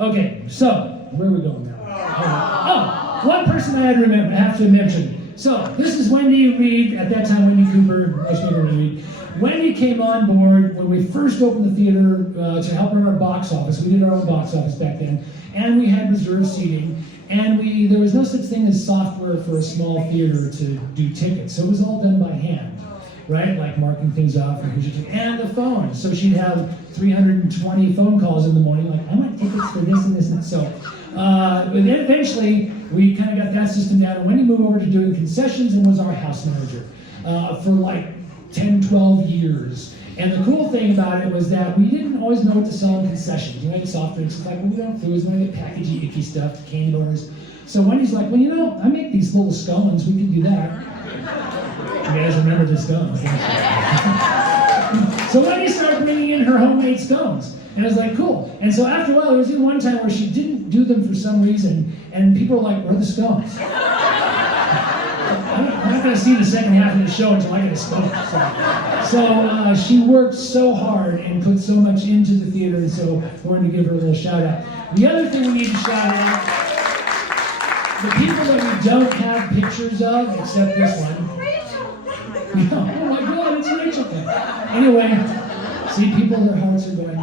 Okay, so where are we going now? Oh, one person I have to mention. So this is Wendy Reed, at that time Wendy Cooper, Reed. Wendy came on board when we first opened the theater to help run our box office. We did our own box office back then, and we had reserved seating. And there was no such thing as software for a small theater to do tickets, so it was all done by hand, right? Like marking things off, and the phone. So she'd have 320 phone calls in the morning, like, I want tickets for this and this and that. So, but then eventually, we kind of got that system down, and Wendy moved over to doing concessions and was our house manager for like 10, 12 years. And the cool thing about it was that we didn't always know what to sell in concessions. You know, like soft drinks, it's like, well, we don't foods, we don't get packagey, icky stuff, candy bars. So Wendy's like, well, you know, I make these little scones, we can do that. You guys remember the scones? So Wendy started bringing in her homemade scones. And I was like, cool. And so after a while, there was even one time where she didn't do them for some reason, and people were like, where are the scones? I'm not going to see the second half of the show until I get a scone. So she worked so hard and put so much into the theater, and so I wanted to give her a little shout out. The other thing we need to shout out, the people that we don't have pictures of, except this one. Oh my God, it's Rachel. Anyway, see, people, their hearts are going.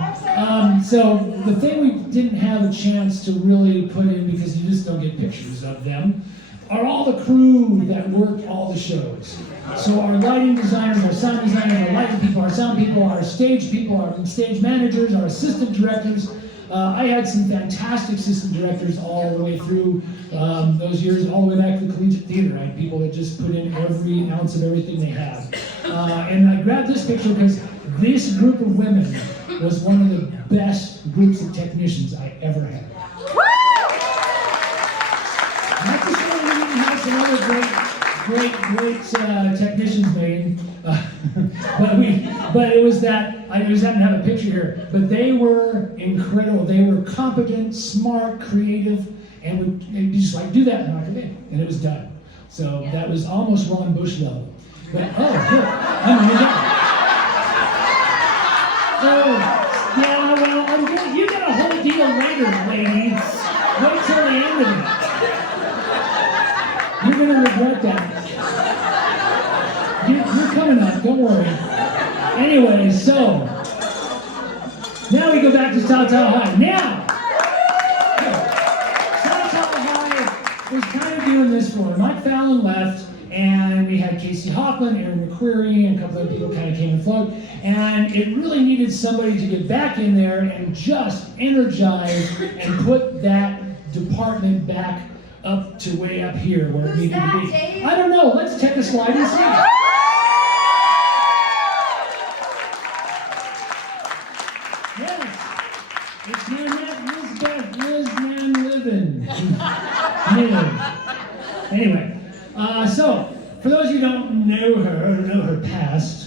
So the thing we didn't have a chance to really put in, because you just don't get pictures of them, are all the crew that worked all the shows. So our lighting designers, our sound designers, our lighting people, our sound people, our stage people, our stage managers, our assistant directors. I had some fantastic assistant directors all the way through those years, all the way back to the collegiate theater. I had people that just put in every ounce of everything they have. And I grabbed this picture because this group of women was one of the best groups of technicians I ever had. Not to say we didn't have some other great technicians made, but it was that, I just happen to have a picture here, but they were incredible. They were competent, smart, creative, and they'd just like, do that, and knock it in, and it was done. So that was almost Ron Bush level. But, oh, good. Yeah, well, you got a whole deal later, lady. Wait till the end of it. You're going to regret that. You're coming up, don't worry. Anyway, so, now we go back to South Tahoe. Now, South Tahoe was kind of doing this for her. Mike Fallon left, and we had Casey Hoffman, Aaron McQuarrie, and a couple of people kind of came afloat. And it really needed somebody to get back in there and just energize and put that department back up to way up here where it needed to be. Dave? I don't know. Let's take a slide and see. Yes. It's your Aunt Elizabeth Liz Anyway, so for those of you who don't know her or know her past,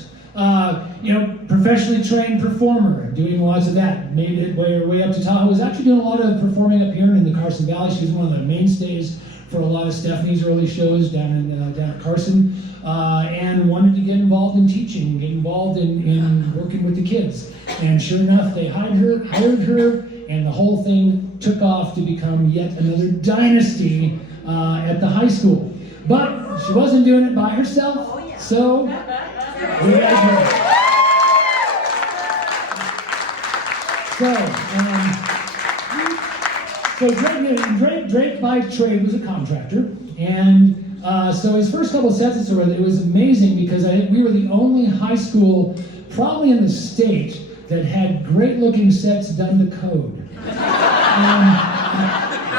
professionally trained performer, doing lots of that, made it way up to Tahoe. Was actually doing a lot of performing up here in the Carson Valley. She was one of the mainstays for a lot of Stephanie's early shows down at Carson, and wanted to get involved in teaching, get involved in working with the kids. And sure enough, they hired her, and the whole thing took off to become yet another dynasty at the high school. But she wasn't doing it by herself, so we had her. So Drake by trade was a contractor, and so his first couple of sets, it was amazing because we were the only high school, probably in the state, that had great-looking sets done to code.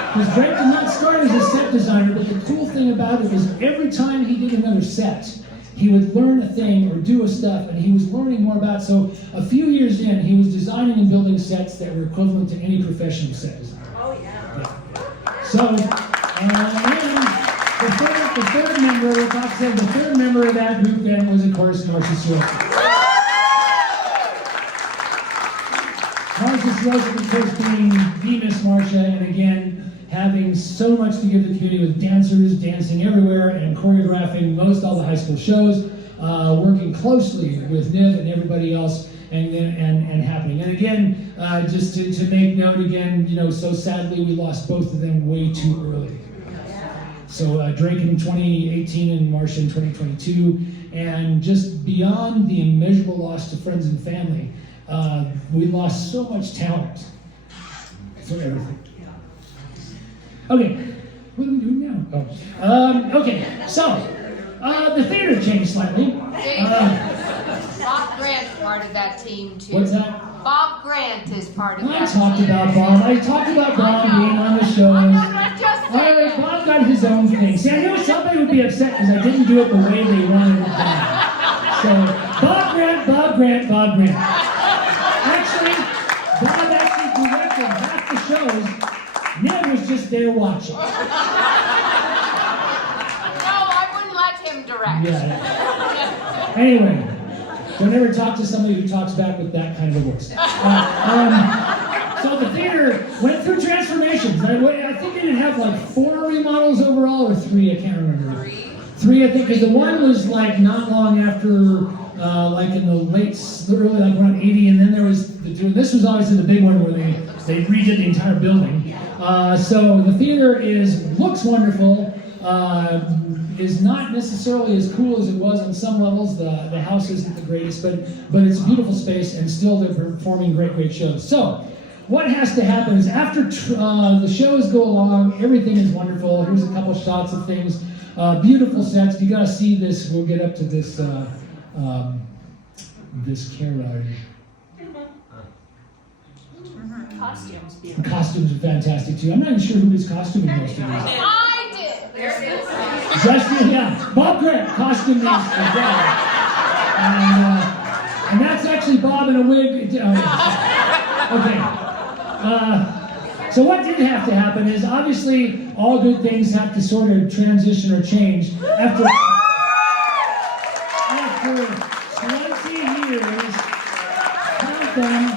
Because Drake did not start as a set designer, but the cool thing about it was every time he did another set, he would learn a thing or do a stuff, and he was learning more about it. So a few years in, he was designing and building sets that were equivalent to any professional set designer. Oh, yeah. So, the third member of that group then was, of course, Marcia Soroka. Marcia Soroka, of course, being the Miss Marcia, and again, having so much to give the community with dancers, dancing everywhere, and choreographing most all the high school shows, working closely with Niv and everybody else, and happening. And again, just to make note again, so sadly we lost both of them way too early. So Drake in 2018 and Marcia in 2022, and just beyond the immeasurable loss to friends and family, we lost so much talent for everything. Okay, what are we doing now? Oh. Okay, so the theater changed slightly. Bob Grant's part of that team too. What's that? Bob Grant is part of that I talked about Bob. I talked about Bob being on the show. All right, Bob got his own thing. See, I knew somebody would be upset because I didn't do it the way they wanted it done. So, Bob Grant, Bob Grant, Bob Grant. Actually, Bob directed half the shows. Ned was just there watching. No, I wouldn't let him direct. Yeah. Anyway. Don't ever talk to somebody who talks back with that kind of a voice. So the theater went through transformations. I think they didn't have like 4 remodels overall, or 3, I can't remember. 3, I think, because the one was like not long after, like in the early, like around 80, and then there was, this was obviously the big one where they redid the entire building. So the theater looks wonderful. Is not necessarily as cool as it was on some levels. The house isn't the greatest, but it's a beautiful space, and still they're performing great shows. So what has to happen is after the shows go along, everything is wonderful. Here's a couple shots of things. Beautiful sets. You gotta see this. We'll get up to this this carriage. Costumes. The costumes are fantastic too. I'm not even sure who is costuming most of these. I did. There it is. Justin, yeah, Bob Grant, costume is well. And that's actually Bob in a wig. Okay. So what did have to happen is, obviously, all good things have to sort of transition or change. After 20 years, count them,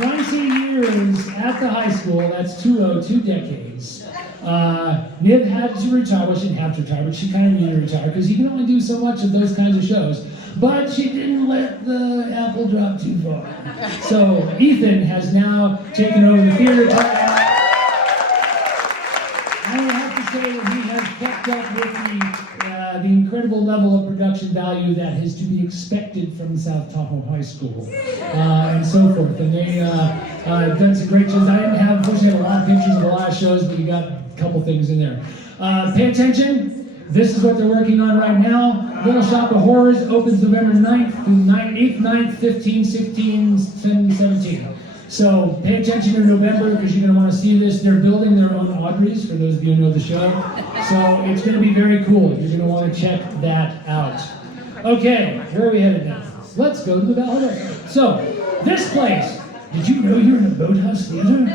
20 years at the high school, that's 2 decades. Niv had to retire. Well, she didn't have to retire, but she kind of needed to retire because you can only do so much of those kinds of shows. But she didn't let the apple drop too far. So Ethan has now taken over the theater. I have to say that he has kept up with the incredible level of production value that is to be expected from South Tahoe High School, and so forth. And they have done some great shows. I didn't have, unfortunately, a lot of pictures of a lot of shows, but you got a couple things in there. Pay attention. This is what they're working on right now. Little Shop of Horrors opens November 9th through 8th, 9th, 15th, 16th, 17th. So pay attention in November because you're going to want to see this. They're building their own Audreys, for those of you who know the show. So it's going to be very cool. You're going to want to check that out. Okay, where are we headed now? Let's go to the Valhalla. So, this place, did you know you're in a Boathouse theater?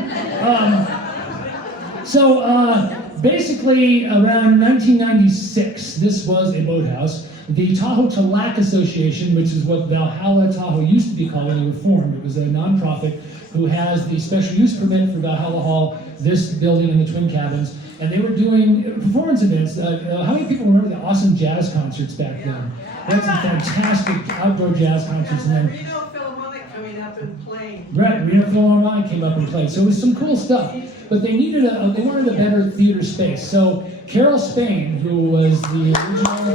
Basically, around 1996, this was a boathouse. The Tahoe Talac Association, which is what Valhalla Tahoe used to be called when they were formed. It was a nonprofit who has the special use permit for Valhalla Hall, this building and the twin cabins. And they were doing performance events. How many people remember the awesome jazz concerts back then? That's some fantastic outdoor jazz concerts. And then Reno Philharmonic coming up and playing. Right, Reno Philharmonic came up and played. So it was some cool stuff. But they needed they wanted a better theater space. So Carol Spain, who was the original, the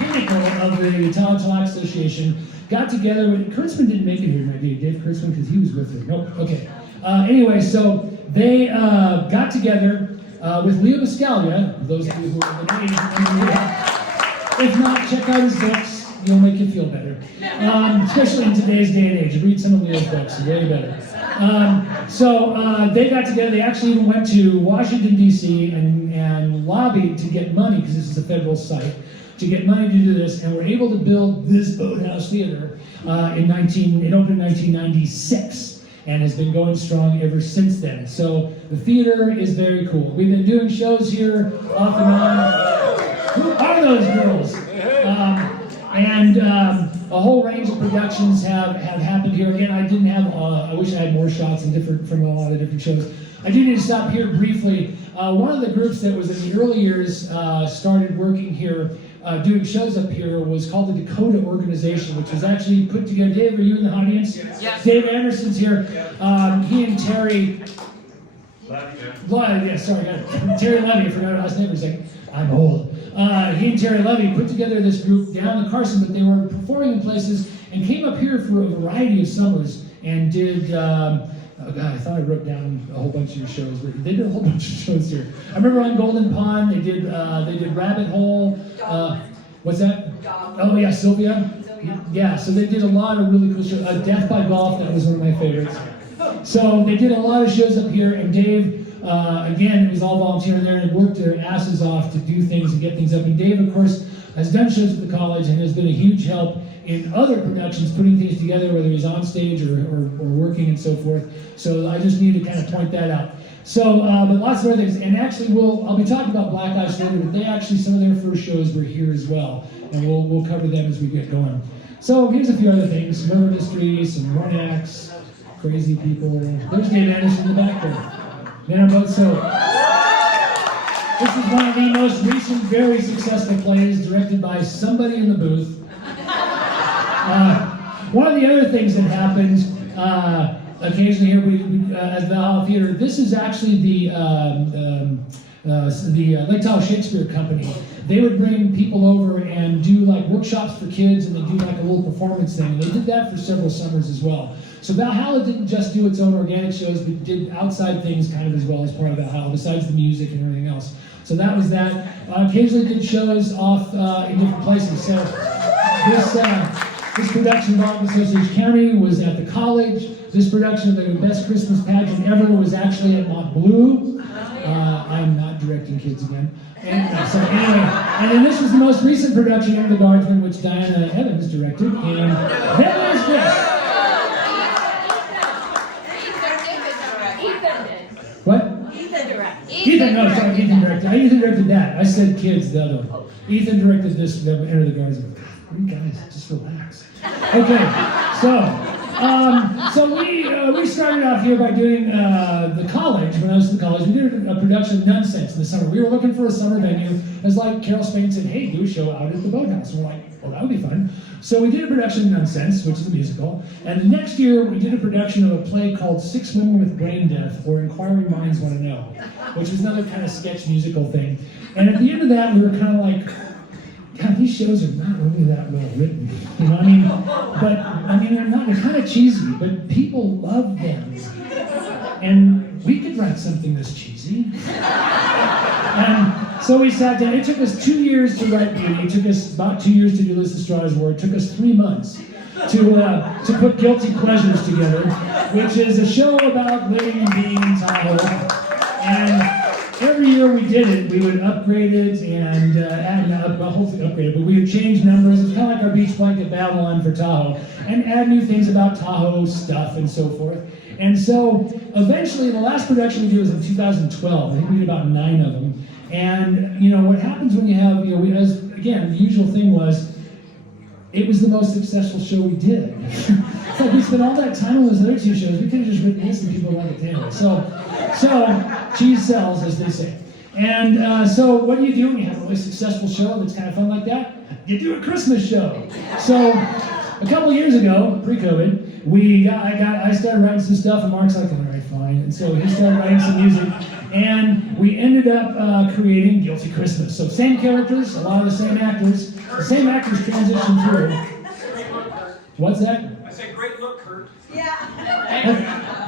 pinnacle of the Tahoe Talac Association, got together with, Kurtzman didn't make it here tonight, Dave Kurtzman, because he was with her. Nope, okay. Anyway, so they got together with Leo Biscaglia, those of you who are the names, if not, check out his books. It'll make you feel better, especially in today's day and age. Read some of Leo's books, way better. They got together. They actually even went to Washington, D.C. and lobbied to get money, because this is a federal site, to get money to do this, and were able to build this Boathouse Theater. It opened in 1996, and has been going strong ever since then. So the theater is very cool. We've been doing shows here off and on. Who are those girls? And a whole range of productions have happened here. Again, I didn't have, I wish I had more shots from a lot of different shows. I do need to stop here briefly. One of the groups that was in the early years started working here doing shows up here was called the Dakota Organization, which was actually put together. Dave, are you in the audience? Yes. Dave Anderson's here. He and Terry. Terry Levy, I forgot her last name for a second. I'm old. He and Terry Levy put together this group down in Carson, but they were performing in places and came up here for a variety of summers and did, oh God, I thought I wrote down a whole bunch of your shows, but they did a whole bunch of shows here. I remember on Golden Pond, they did Rabbit Hole. What's that? Oh yeah, Sylvia. Yeah, so they did a lot of really cool shows. Death by Golf, that was one of my favorites. So they did a lot of shows up here, and Dave, again, it was all volunteer there, and worked their asses off to do things and get things up. And Dave, of course, has done shows at the college and has been a huge help in other productions, putting things together, whether he's on stage or working and so forth. So I just need to kind of point that out. So, but lots of other things. And actually, I'll be talking about Black Ice later, but they actually, some of their first shows were here as well. And we'll cover them as we get going. So here's a few other things. Murder mysteries, some one acts, crazy people. There's Dave Anderson in the back there. Men on Boats. So this is one of the most recent, very successful plays directed by somebody in the booth. One of the other things that happened occasionally here at Valhalla Theater, this is actually the Lake Tahoe Shakespeare Company. They would bring people over and do like workshops for kids, and they do like a little performance thing. They did that for several summers as well. So Valhalla didn't just do its own organic shows, but did outside things kind of as well as part of Valhalla, besides the music and everything else. So that was that. Occasionally did shows off in different places. So this production involved in Osage County was at the college. This production of the Best Christmas Pageant Ever was actually at Mont Bleu. I'm not directing kids again. And so anyway, and then this was the most recent production of The Guardsman, which Diana Evans directed. And then there's this. What? Ethan directed. Ethan directed that. I said kids, the other one. Ethan directed this, Enter the Guardsman. You guys, just relax. Okay, so we started off here by doing the college. When I was in the college, we did a production of Nonsense in the summer. We were looking for a summer venue. It was like Carol Spain said, hey, do a show out at the Boathouse. And we're like, well, that would be fun. So we did a production of Nonsense, which is a musical. And the next year, we did a production of a play called Six Women with Brain Death, or Inquiring Minds Want to Know, which was another kind of sketch musical thing. And at the end of that, we were kind of like, God, these shows are not really that well written. You know, they're kind of cheesy, but people love them. And we could write something this cheesy. And so we sat down. It took us 2 years to write Beauty. It took us about 2 years to do Lisa Straw's War. It took us 3 months to put Guilty Pleasures together, which is a show about living and being in Tahoe. And every year we did it, we would upgrade it and hopefully upgrade it, but we would change numbers. It's kind of like our Beach Blanket Babylon for Tahoe, and add new things about Tahoe stuff and so forth. And so eventually, the last production we did was in 2012. I think we did about 9 of them. And what happens when you have, again, the usual thing was, it was the most successful show we did. It's like we spent all that time on those other 2 shows. We could have just written this and people would like it anyway. So cheese sells, as they say. And so what do you do when you have a really successful show that's kind of fun like that? You do a Christmas show. So a couple years ago, pre-COVID, I started writing some stuff, and Mark's like, all right, fine. And so he started writing some music, and we ended up creating Guilty Christmas. So same characters, a lot of the same actors. The same actors transition through. What's that? I said, great look, Kurt. Yeah.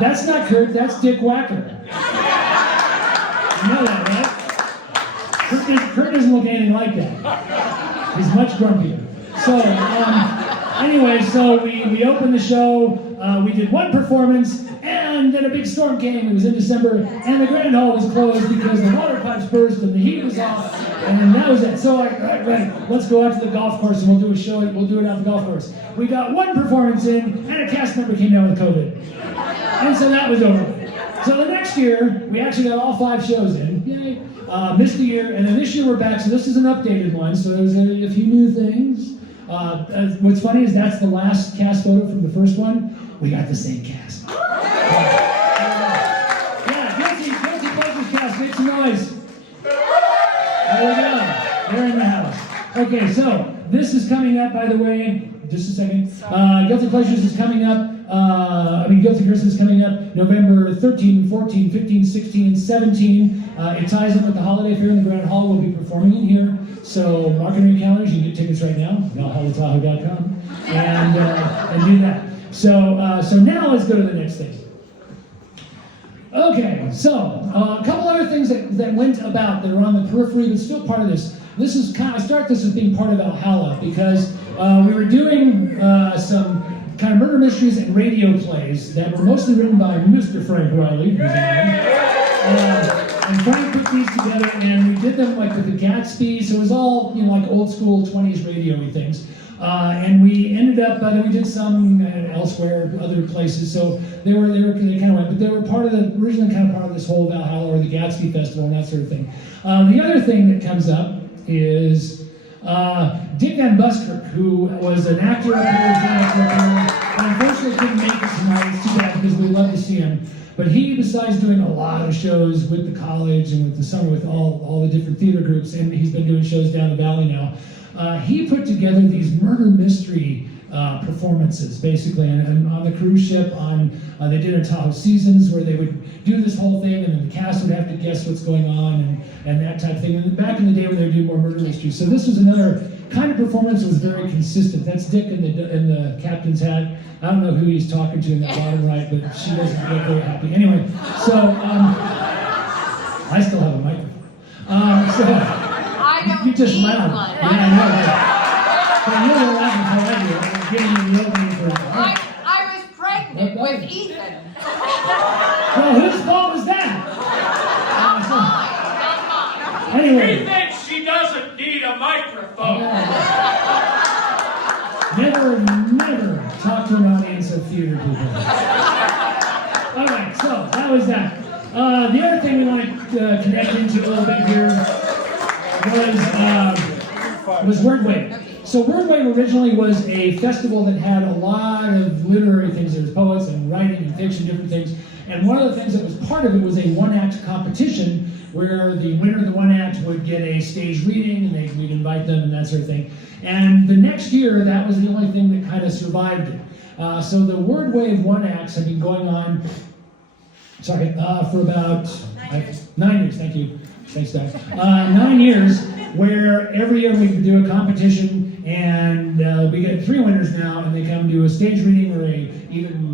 That's not Kurt, that's Dick Wacker. You know that, right? Kurt doesn't look anything like that. He's much grumpier. So, anyway, so we opened the show, we did 1 performance, and then a big storm came. It was in December, and the Grand Hall was closed because the water pipes burst and the heat was off, and that was it. So, right, let's go out to the golf course and we'll do a show. We'll do it out the golf course. We got 1 performance in, and a cast member came down with COVID, and so that was over. So the next year, we actually got all 5 shows in. Yay! Missed a year, and then this year we're back. So this is an updated one. So there's a few new things. What's funny is that's the last cast photo from the first one. We got the same cast. Guilty Pleasures cast, make some noise. There we go. They're in the house. Okay, so this is coming up, by the way, just a second. Guilty Pleasures is coming up. Guilty Christmas is coming up November 13, 14, 15, 16, and 17. It ties in with the holiday fair in the Grand Hall. We'll be performing in here. So mark it on your calendars. You can get tickets right now, valhallatahoe.com, and do that. So now let's go to the next thing. Okay, so a couple other things that went about that are on the periphery, but still part of this. This is I start this as being part of Valhalla because we were doing some kind of murder mysteries and radio plays that were mostly written by Mr. Frank Riley, who's and Frank put these together, and we did them like with the Gatsby, so it was all like old school 20s radio-y things. And we ended up, then we did some elsewhere, other places, so they kind of went, but they were originally kind of part of this whole Valhalla or the Gatsby Festival and that sort of thing. The other thing that comes up is Dick Van Buskirk, who was an actor up here, and unfortunately couldn't make it tonight. It's too bad because we love to see him. But he, besides doing a lot of shows with the college and with the summer with all the different theater groups, and he's been doing shows down the valley now, he put together these murder mystery performances, basically, and on the cruise ship. They did a Tahoe Seasons where they would do this whole thing, and then the cast would have to guess what's going on and that type of thing. And back in the day when they were doing more murder mysteries, so this was another kind of performance that was very consistent. That's Dick in the captain's hat. I don't know who he's talking to in that bottom right, but she doesn't look very happy. Anyway, so I still have a microphone. I don't you just need laughed. one. Yeah, I know. But you were laughing for everyone. I'm giving you the opening for I was pregnant with Ethan. Well, whose fault was that? Not mine. Anyway. He thinks she doesn't need a microphone. Never talk to an audience of theater people. All right, so that was that. The other thing we want to connect into a little bit here was Wordwave. So Wordwave originally was a festival that had a lot of literary things. There was poets and writing and fiction, different things. And one of the things that was part of it was a one-act competition where the winner of the one act would get a stage reading, and we'd invite them and that sort of thing. And the next year, that was the only thing that kind of survived it. So the Wordwave one acts have been going on, for about 9 years. Thank you. Thanks, Doug. 9 years, where every year we do a competition, and we get 3 winners now, and they come do a stage reading or even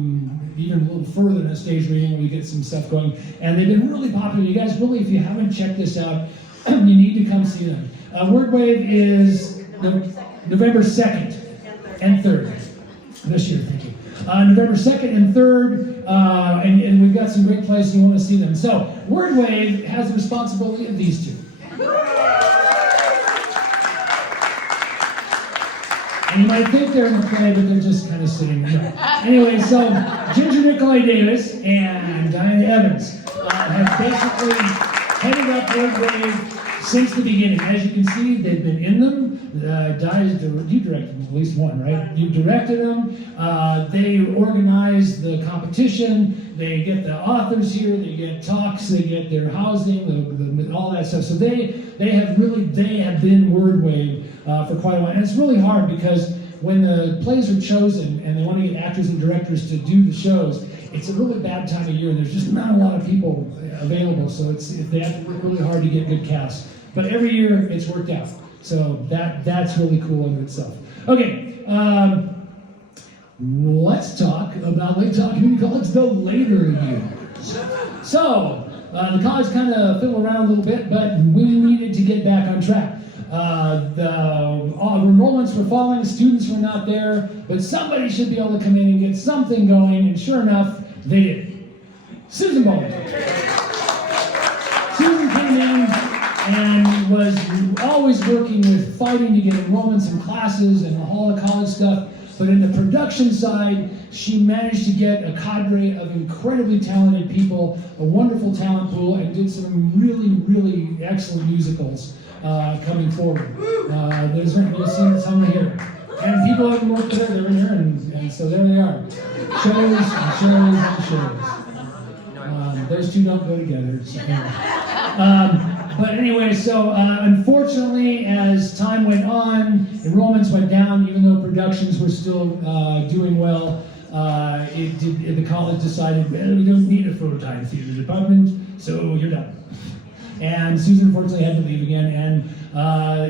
a little further than a stage reading. We get some stuff going, and they've been really popular. You guys, really, if you haven't checked this out, you need to come see them. Wordwave is November 2nd and 3rd this year. Thank you. November 2nd and 3rd, and we've got some great places you want to see them. So Wordwave has the responsibility of these two. And you might think they're in the play, but they're just kind of sitting there. Anyway, so Ginger Nicolay Davis and Diane Evans have basically headed up Wordwave since the beginning. As you can see, they've been in them. You directed at least one, right? You directed them. They organize the competition. They get the authors here. They get talks. They get their housing, all that stuff. So they have been Wordwave for quite a while. And it's really hard because when the plays are chosen and they want to get actors and directors to do the shows, it's a really bad time of year. There's just not a lot of people available, so they have to work really hard to get good casts. But every year it's worked out, so that's really cool in itself. Okay, let's talk about Lake Tahoe Community College the later years. So the college kind of fiddled around a little bit, but we needed to get back on track. The enrollments were falling, students were not there, but somebody should be able to come in and get something going, and sure enough, they did. Susan Bowman. Susan came in and was always working with fighting to get enrollments in classes and all the college stuff, but in the production side, she managed to get a cadre of incredibly talented people, a wonderful talent pool, and did some really, really excellent musicals coming forward. You'll see some here. And people haven't worked there, they're in here, and so there they are. Shows and shows and shows. Those two don't go together. So, But anyway, so unfortunately, as time went on, enrollments went down, even though productions were still doing well. The college decided, well, we don't need a full-time theater department, so you're done. And Susan unfortunately had to leave again, and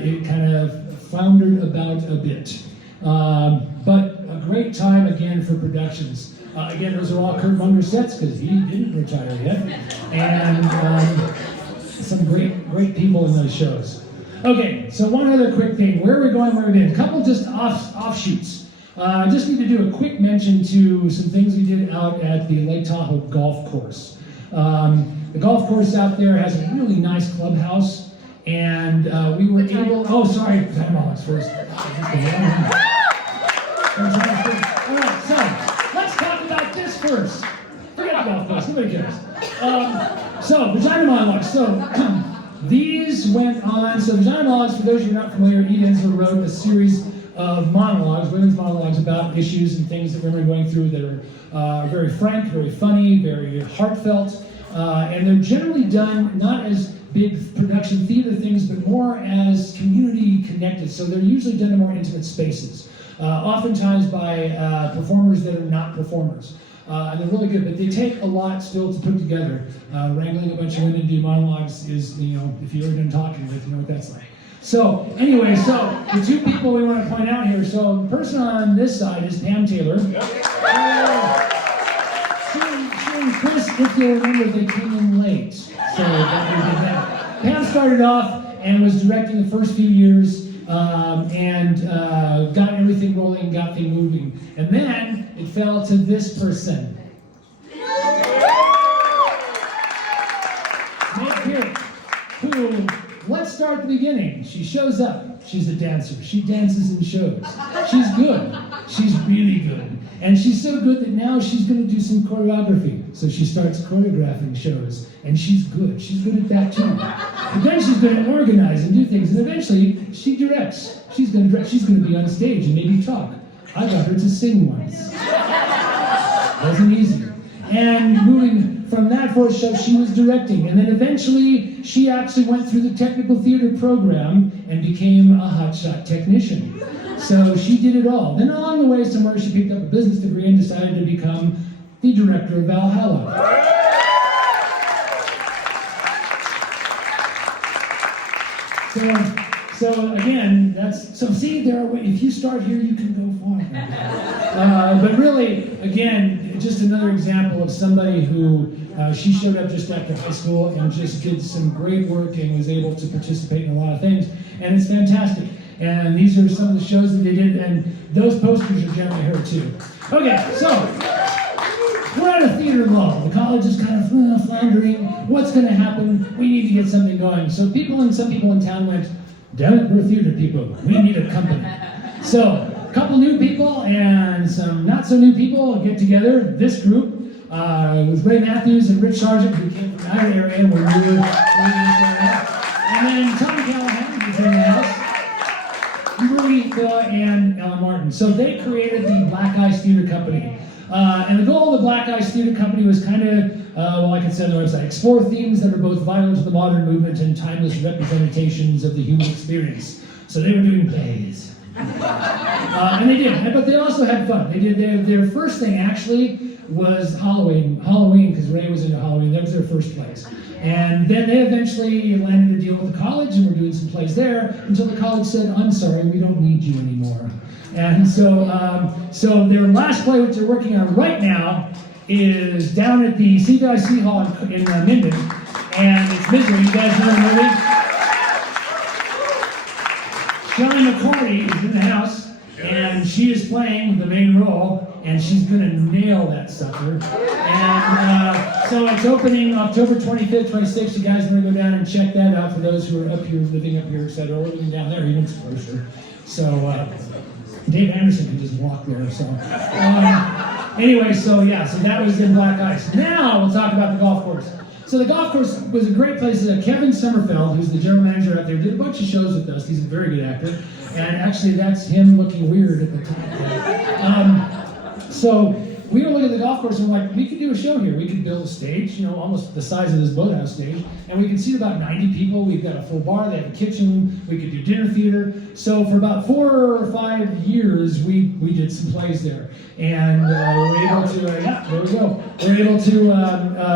it kind of floundered about a bit. But a great time again for productions. Again, those are all Kurt Munger sets because he didn't retire yet. And some great people in those shows. Okay, so one other quick thing. Where are we going, where are we doing? A couple just offshoots. I just need to do a quick mention to some things we did out at the Lake Tahoe golf course. The golf course out there has a really nice clubhouse, and we were able, oh sorry, time on first. All right, so let's talk about this first. Forget the golf course, nobody cares. So, vagina monologues. So, these went on, so vagina monologues, for those of you who are not familiar, Eve Ensler wrote a series of monologues, women's monologues about issues and things that women are going through that are very frank, very funny, very heartfelt, and they're generally done not as big production theater things, but more as community connected. So they're usually done in more intimate spaces, oftentimes by performers that are not performers. And they're really good, but they take a lot still to put together. Wrangling a bunch of women to do monologues is, if you've ever been talking with, you know what that's like. So, anyway, so the two people we want to point out here. So, the person on this side is Pam Taylor. She and Chris, if you'll remember, they came in late. So, Pam started off and was directing the first few years and got everything rolling, got things moving. And then it fell to this person. Nick Peart, who, let's start at the beginning. She shows up. She's a dancer. She dances in shows. She's good. She's really good. And she's so good that now she's going to do some choreography. So she starts choreographing shows. And she's good. She's good at that too. But then she's going to organize and do things. And eventually, she directs. She's going to direct. She's going to be on stage and maybe talk. I got her to sing once. Wasn't easy. And moving from that first show, she was directing. And then eventually, she actually went through the technical theater program and became a hotshot technician. So she did it all. Then along the way, somewhere she picked up a business degree and decided to become the director of Valhalla. So again, see there. If you start here, you can go far. But really, again, just another example of somebody who she showed up just after high school and just did some great work and was able to participate in a lot of things, and it's fantastic. And these are some of the shows that they did, and those posters are generally her too. Okay, so we're at a theater lull. The college is kind of floundering. What's going to happen? We need to get something going. So some people in town went, damn it, we're theater people. We need a company. So a couple new people and some not so new people get together. This group with Ray Matthews and Rich Sargent, who came from our area where we were. And then Tommy Callahan, who's in the house. Marie, Phil, and Ellen Martin. So they created the Black Ice Theater Company. And the goal of the Black Ice Theater Company was kind of, like it said on the website, explore themes that are both vital to the modern movement and timeless representations of the human experience. So they were doing plays. And they did, but they also had fun. They did their first thing actually was Halloween, because Ray was into Halloween. That was their first plays. And then they eventually landed a deal with the college and were doing some plays there until the college said, I'm sorry, we don't need you anymore. And so their last play, which they're working on right now, is down at the CVIC Hall in Minden, and it's Misery. You guys know the movie? Shelley McCordy is in the house, and she is playing the main role, and she's going to nail that sucker. And so it's opening October 25th, 26th. You guys want to go down and check that out for those who are up here, living up here, etc., or living down there, even closer. So Dave Anderson can just walk there. So anyway, so that was in Black Ice. Now we'll talk about the golf course. So the golf course was a great place. Kevin Sommerfeld, who's the general manager out there, did a bunch of shows with us. He's a very good actor. And actually, that's him looking weird at the top. So we were looking at the golf course and we're like, we could do a show here. We could build a stage, you know, almost the size of this Boathouse stage, and we can seat about 90 people. We've got a full bar, they have a kitchen, we could do dinner theater. So for about 4 or 5 years, we did some plays there. And we were able to, there we go. We were able to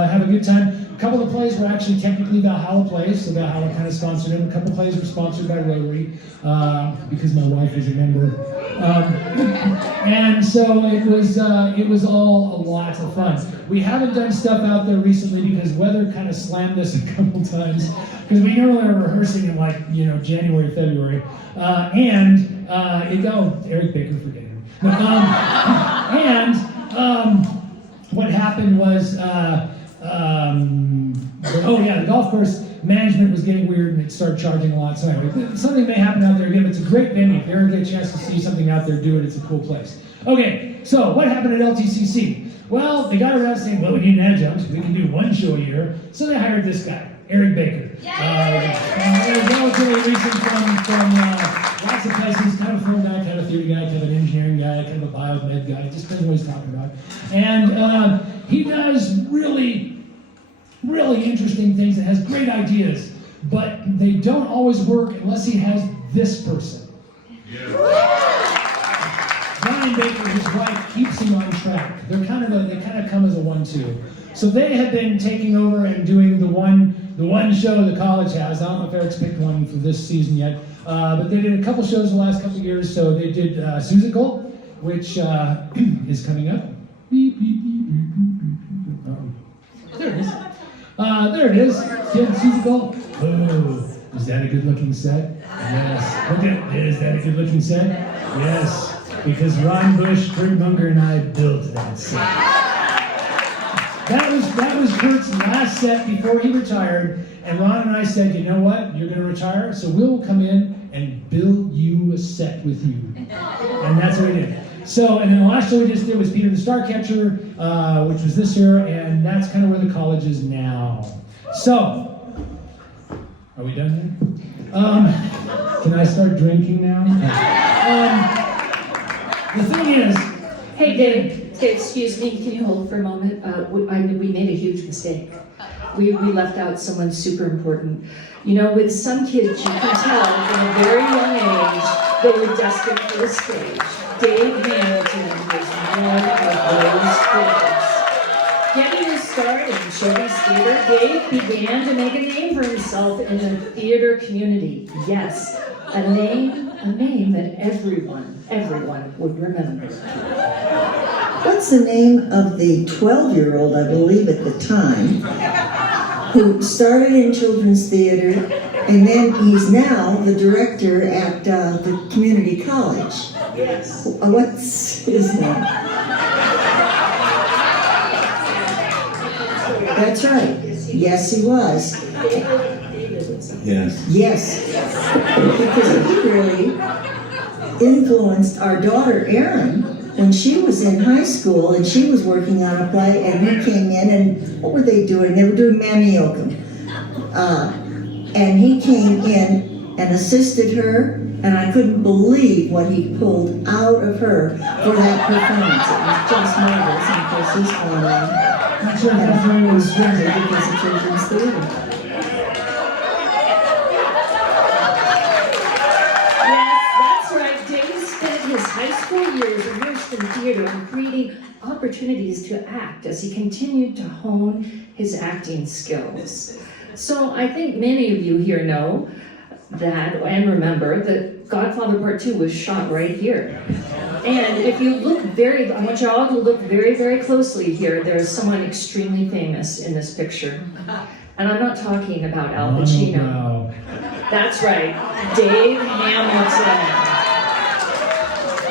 have a good time. A couple of the plays were actually technically Valhalla plays, so Valhalla kind of sponsored them. A couple of plays were sponsored by Rotary, because my wife is a member. And so it was all a lot of fun. We haven't done stuff out there recently because weather kind of slammed us a couple times, because we normally are rehearsing in like, you know, January, February. Eric Baker, forget him. What happened was, the golf course management was getting weird and it started charging a lot. So anyway, something may happen out there again, but it's a great venue. If you ever get a chance to see something out there, do it. It's a cool place. Okay, so what happened at LTCC? Well, they got around saying, well, we need an adjunct. We can do one show a year. So they hired this guy, Eric Baker. Relatively recent from lots of places, kind of a film guy, kind of a theater guy, kind of an engineering guy, kind of a biomed guy, just depends what he's talking about. And he does really interesting things and has great ideas, but they don't always work unless he has this person. Yeah. Brian Baker, his wife, keeps him on track. They kind of come as a 1-2. So they have been taking over and doing the one show the college has. I don't know if Eric's picked one for this season yet, but they did a couple shows the last couple of years. So they did Susical, which is coming up. Beep, beep, beep, beep, beep, beep. There it is. There it is. Susical. Oh, is that a good-looking set? Yes. Look at it. Is that a good-looking set? Yes. Because Ron Bush, Kurt Munger, and I built that set. That was Kurt's last set before he retired, and Ron and I said, you know what, you're going to retire, so we'll come in and build you a set with you. And that's what we did. So, and then the last show we just did was Peter the Starcatcher, which was this year, and that's kind of where the college is now. So, are we done here? Can I start drinking now? The thing is... Hey, Dave, excuse me, can you hold for a moment? We made a huge mistake. We left out someone super important. You know, with some kids, you can tell from a very young age they were destined for the stage. Dave Hamilton was one of those kids. Getting his start in children's theater, Dave began to make a name for himself in the theater community. Yes, a name that everyone would remember. What's the name of the 12-year-old, I believe at the time, who started in children's theater, and then he's now the director at the community college? Yes. What's his name? That's right. Yes, he was. Yes. Yes. Because he really influenced our daughter, Erin, when she was in high school and she was working on a play, and he came in, and what were they doing? They were doing Maniokum. And he came in and assisted her, and I couldn't believe what he pulled out of her for that performance. It was just marvelous, and of course this one, I'm sure that one was really because of children's theater. High school years immersed in theater and creating opportunities to act as he continued to hone his acting skills. So I think many of you here know that and remember that Godfather Part 2 was shot right here. And if you look I want you all to look very, very closely here. There's someone extremely famous in this picture. And I'm not talking about Al Pacino. Oh, no. That's right, Dave Hamilton.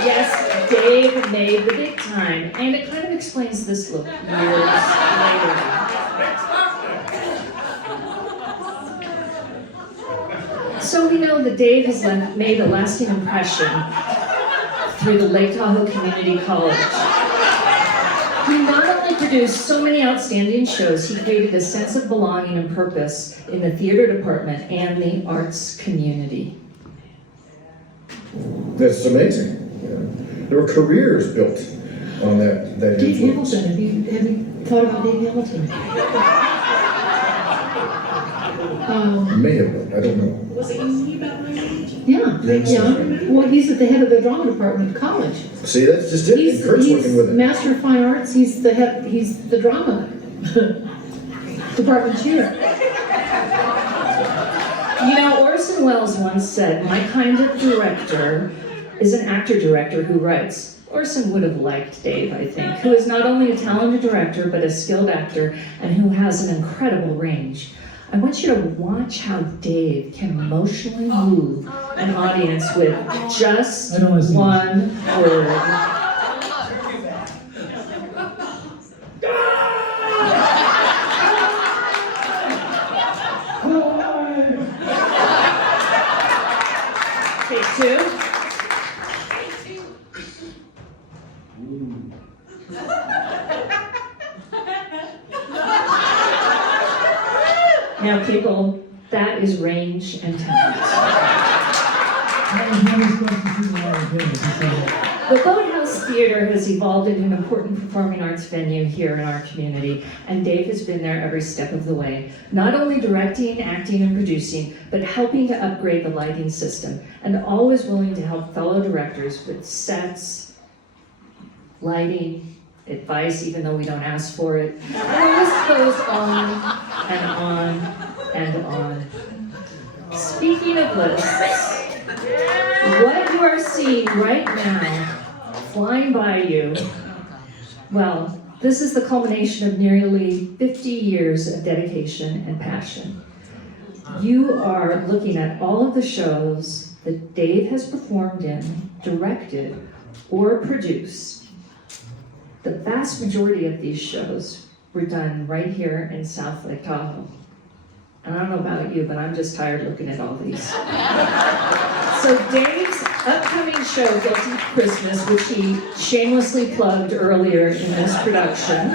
Yes, Dave made the big time, and it kind of explains this look years later. So we know that Dave has made a lasting impression through the Lake Tahoe Community College. He not only produced so many outstanding shows, he created a sense of belonging and purpose in the theater department and the arts community. That's amazing. There were careers built. on that Dave influence. Hamilton, have you thought about Dave Hamilton? May have been, I don't know. Was he about my age? Yeah, Yes. yeah. Well, he's at the head of the drama department at college. See, that's just it. And Kurt's working with it. Master of Fine Arts. He's the head. He's the drama department chair. You know, Orson Welles once said, "My kind of director is an actor-director who writes." Orson would have liked Dave, I think, who is not only a talented director, but a skilled actor, and who has an incredible range. I want you to watch how Dave can emotionally move an audience with just one word. Take two. Now, people, that is range and talent. The Boathouse Theater has evolved into an important performing arts venue here in our community, and Dave has been there every step of the way, not only directing, acting, and producing, but helping to upgrade the lighting system, and always willing to help fellow directors with sets, lighting, advice, even though we don't ask for it. And the list goes on and on and on. Speaking of lists, what you are seeing right now, flying by you, well, this is the culmination of nearly 50 years of dedication and passion. You are looking at all of the shows that Dave has performed in, directed, or produced. The vast majority of these shows were done right here in South Lake Tahoe. And I don't know about you, but I'm just tired looking at all these. So Dave's upcoming show, Guilty Christmas, which he shamelessly plugged earlier in this production,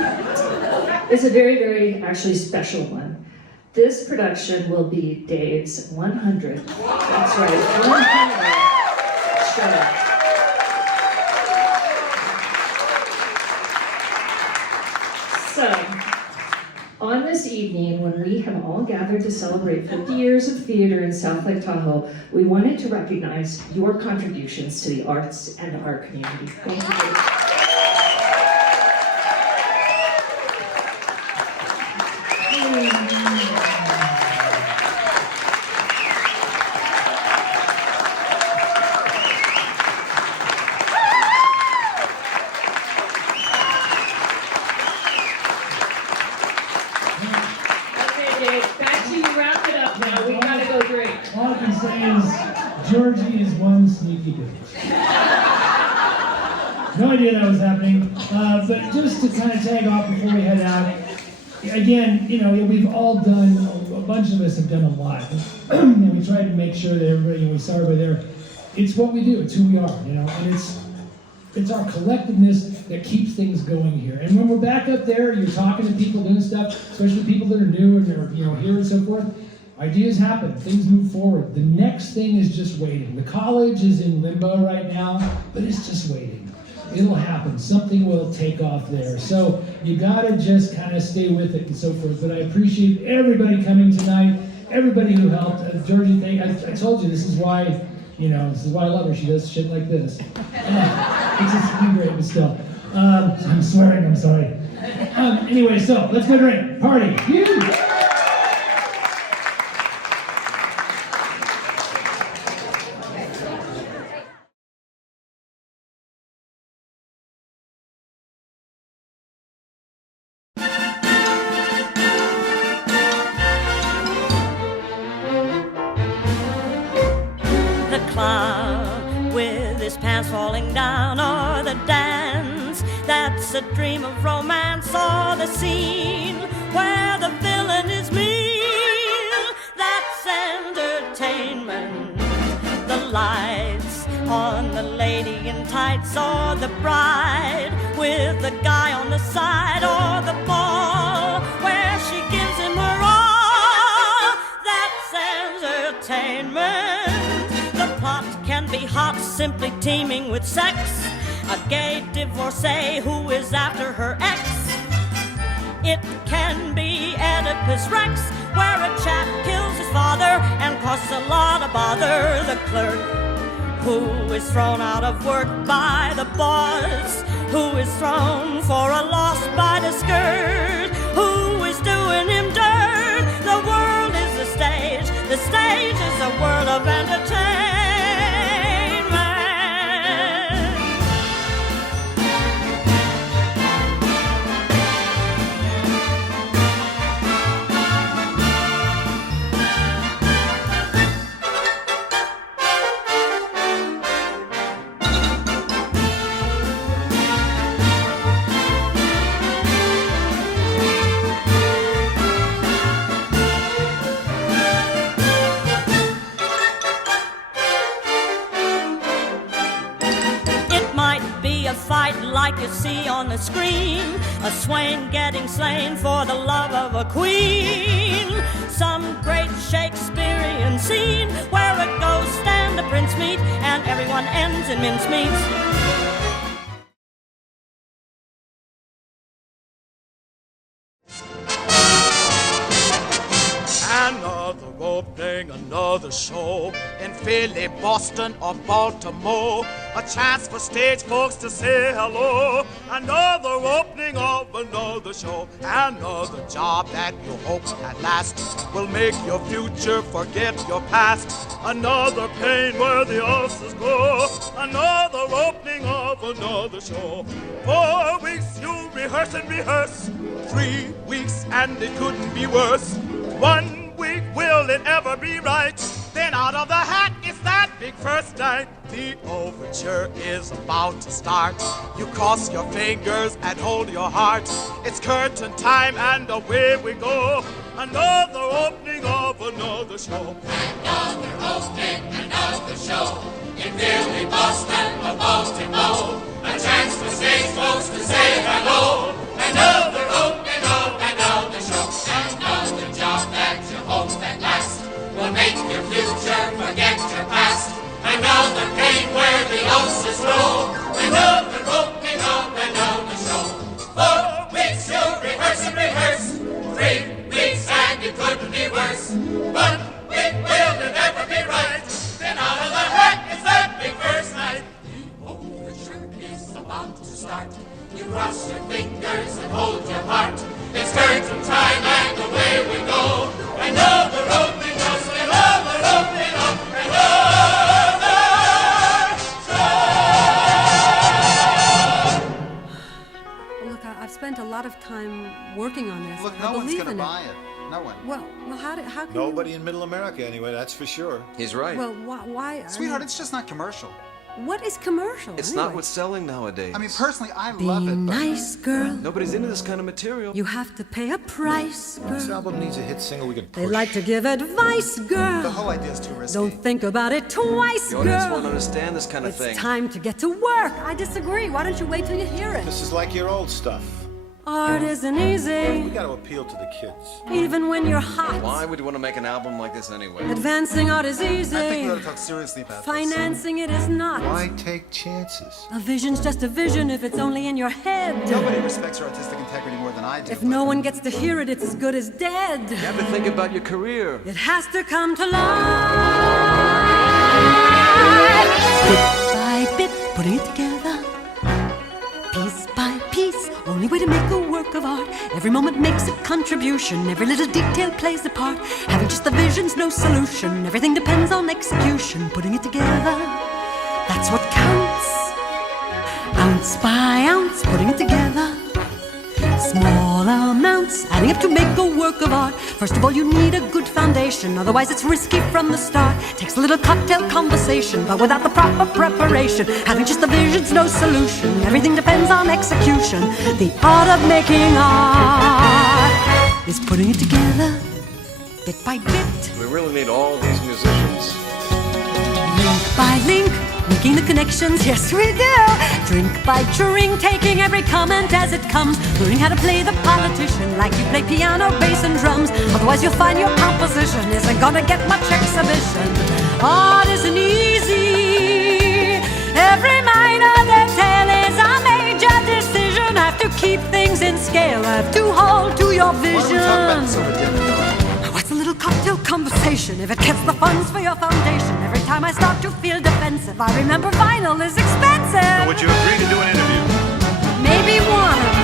is a very, very actually special one. This production will be Dave's 100th, that's right, 100th show. So, on this evening, when we have all gathered to celebrate 50 years of theater in South Lake Tahoe, we wanted to recognize your contributions to the arts and our community. Thank you. All I can say is, Georgie is one sneaky bitch. No idea that was happening. But just to kind of tag off before we head out, again, you know, we've all done, a bunch of us have done a lot. And we tried to make sure that everybody, we saw everybody there. It's what we do, it's who we are, you know, and it's our collectiveness that keeps things going here. And when we're back up there, you're talking to people, doing stuff, especially people that are new and they're, you know, here and so forth. Ideas happen, things move forward. The next thing is just waiting. The college is in limbo right now, but it's just waiting. It'll happen, something will take off there. So you gotta just kind of stay with it and so forth. But I appreciate everybody coming tonight, everybody who helped. Georgie, I told you, this is why, you know, this is why I love her. She does shit like this. It's just great, but still. I'm swearing, I'm sorry. Anyway, so let's go drink, party. Huge. With his pants falling down, or the dance that's a dream of romance, or the scene where the villain is mean, that's entertainment. The lights on the lady in tights, or the bride with the guy on the side, or the ball where she gives him her all, that's entertainment. The plot can be hot, simply teeming with sex, a gay divorcee who is after her ex. It can be Oedipus Rex, where a chap kills his father and causes a lot of bother. The clerk who is thrown out of work by the boss, who is thrown for a loss by the skirt, who is doing him dirt. The world is the stage is a world of entertainment. A fight like you see on the screen, a swain getting slain for the love of a queen. Some great Shakespearean scene where a ghost and a prince meet and everyone ends in mincemeat. Another opening, another show in Philly, Boston, or Baltimore. A chance for stage folks to say hello. Another opening of another show. Another job that you hope at last will make your future forget your past. Another pain where the ulcers go. Another opening of another show. 4 weeks you rehearse and rehearse. 3 weeks and it couldn't be worse. 1 week, will it ever be right? Then out of the hat is that big first night. The overture is about to start. You cross your fingers and hold your heart. It's curtain time and away we go. Another opening of another show. Another opening, another show. In Philly, Boston, or Baltimore. A chance for stage folks to say hello. Another opening of another show. Another job that you hope at last will make your future forget your past. Another pain where the ulcers grow. Another opening of another show. 4 weeks you rehearse and rehearse. 3 weeks and it couldn't be worse. 1 week, will it ever be right? Then out of the hat is that big first night. The overture is about to start. You cross your fingers and hold your heart. It's curtain time and away we go. Another opening of another opening of another show. Look, I've spent a lot of time working on this. Look, I no one's believe going to in buy it. No one. Well, how can Nobody in Middle America, anyway, that's for sure. He's right. Well, why? Sweetheart, it's just not commercial. What is commercial? It's anyway? not what's selling nowadays. I mean, personally, I love it, but... nice, girl. Nobody's into this kind of material. You have to pay a price, girl. This album needs a hit single we can push. They like to give advice, girl. The whole idea is too risky. Don't think about it twice, The audience girl. won't understand this kind of thing. It's time to get to work. I disagree. Why don't you wait till you hear it? This is like your old stuff. Art isn't easy, We got to appeal to the kids. even when you're hot. Why would you want to make an album like this anyway? Advancing art is easy. I think we ought to talk seriously about Financing it is not. this. Why take chances? A vision's just a vision if it's only in your head. Nobody respects your artistic integrity more than I do. If no one gets to hear it, it's as good as dead. You have to think about your career. It has to come to life. Bit by bit, putting it together. Piece by piece, only way to make a work of art. Every moment makes a contribution. Every little detail plays a part. Having just the vision's no solution. Everything depends on execution. Putting it together, that's what counts. Ounce by ounce, putting it together. Small amounts, adding up to make a work of art. First of all, you need a good foundation. Otherwise, it's risky from the start. Takes a little cocktail conversation, but without the proper preparation, having just the vision's no solution. Everything depends on execution. The art of making art is putting it together, bit by bit. We really need all these musicians. Link by link, making the connections, yes we do. Drink by drink, taking every comment as it comes. Learning how to play the politician like you play piano, bass and drums. Otherwise you'll find your composition isn't gonna get much exhibition. Art isn't easy, every minor detail your Why don't we talk about vision. this over dinner, darling? What's a little cocktail conversation if it gets the funds for your foundation? Every time I start to feel defensive, I remember vinyl is expensive. Would you agree to do an interview? Maybe one of them.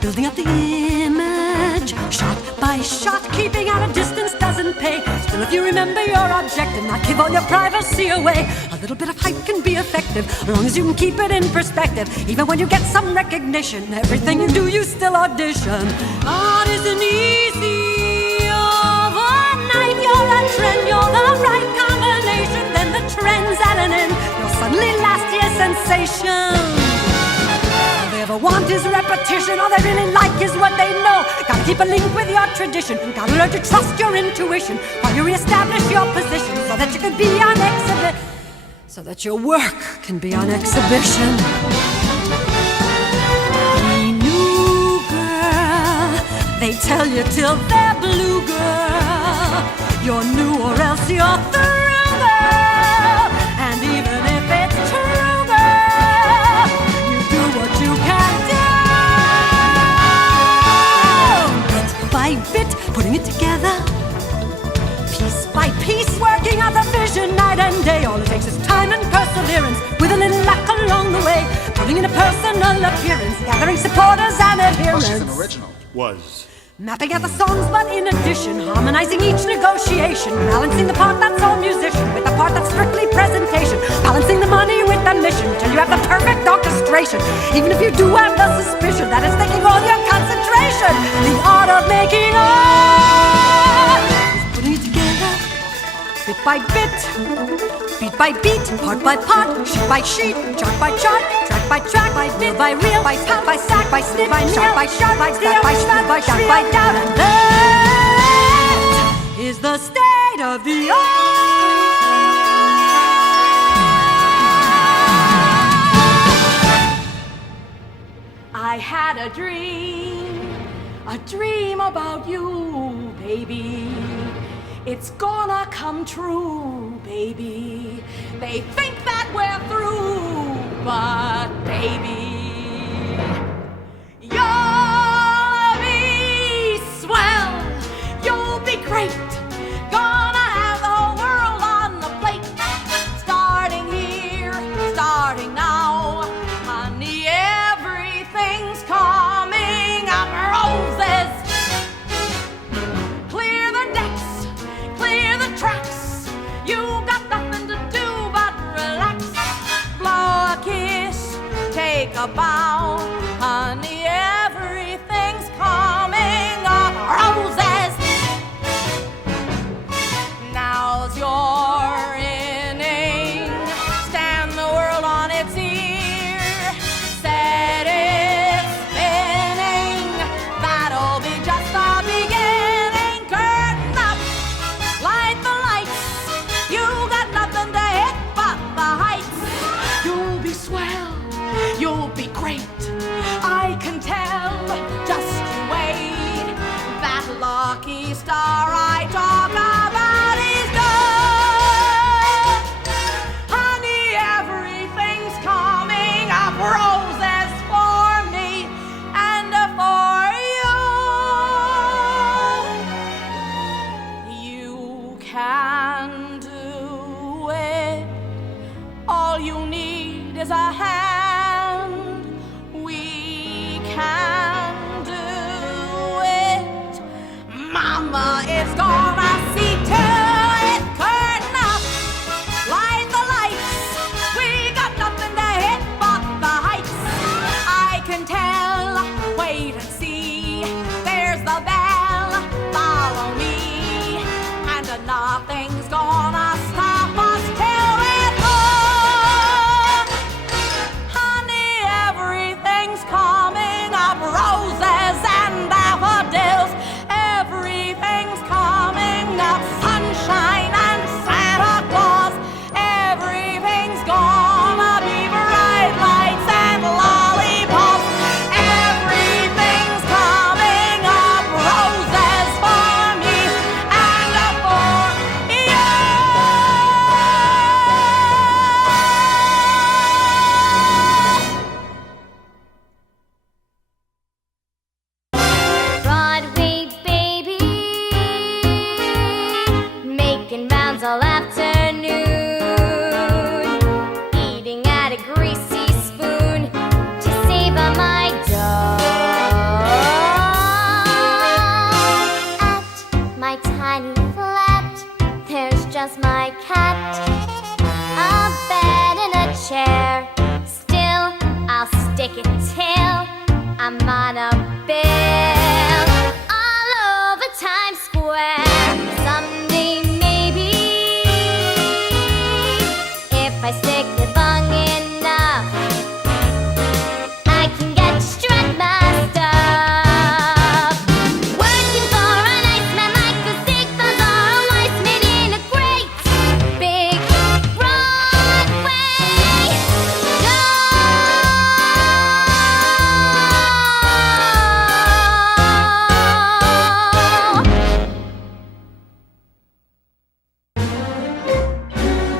Building up the image, shot by shot, keeping at a distance doesn't pay. Still, if you remember your objective, not give all your privacy away. A little bit of hype can be effective, as long as you can keep it in perspective. Even when you get some recognition, everything you do, you still audition. Art isn't easy overnight. You're a trend, you're the right combination. Then the trend's at an end, you'll suddenly last year's sensation. All they ever want is repetition. All they really like is what they know. Gotta keep a link with your tradition. Gotta learn to trust your intuition while you reestablish your position, so that you can be on exhibit, so that your work can be on exhibition. Be new, girl. They tell you till they're blue, girl. You're new or else you're through, girl. And even if it's true, girl, you do what you can do. Bit by bit, putting it together. Piece by piece, working on the vision night and day. All it takes is time and perseverance, with a little luck along the way. Putting in a personal appearance, gathering supporters and adherents. Well, she's an original. Was. Mapping out the songs, but in addition, harmonizing each negotiation, balancing the part that's all musician with the part that's strictly presentation, balancing the money with the mission till you have the perfect orchestration. Even if you do have the suspicion that it's taking all your concentration, the art of making art is putting it together, bit by bit, beat by beat, part by part, sheet by sheet, chart by chart, track by track, by bit by reel, by tap, by sack, by snip, by shot, by shot, by step, by step, by doubt, by doubt, and that is the state of the art. I had a dream about you, baby. It's gonna come true, baby. They think that we're through, but baby, you'll be swell, you'll be great. Gonna have the whole world on the plate. Starting here, starting now, honey, everything's coming up roses. Tracks. You got nothing to do but relax. Blow a kiss, take a bow, honey, everything's coming up roses. Now's your inning, stand the world on its ear, set it spinning, that'll be just the beginning. Curtain up, light the lights, you got nothing to hit but the heights. You'll be swell, you'll be great, I can tell, just you wait. That lucky star I talk about is good. Honey, everything's coming up roses for me and for you. You can do it. All you need is a hand. We can do it. Mama is gonna see to it. Curtain up, light the lights. We got nothing to hit but the heights. I can tell, wait and see. There's the bell, follow me, and nothing's gonna stop us till we're through. Honey, everything's coming up roses and daffodils. Everything's coming up sunshine and Santa Claus. Everything's gonna be bright lights and lollipops. Everything's coming up roses for me and for you. you tell, I'm on a bill all over Times Square. Someday maybe, if I stick it long enough, I can get to strut my stuff. Working for an Iceman like a Sigmas or a Weissman in a great big Broadway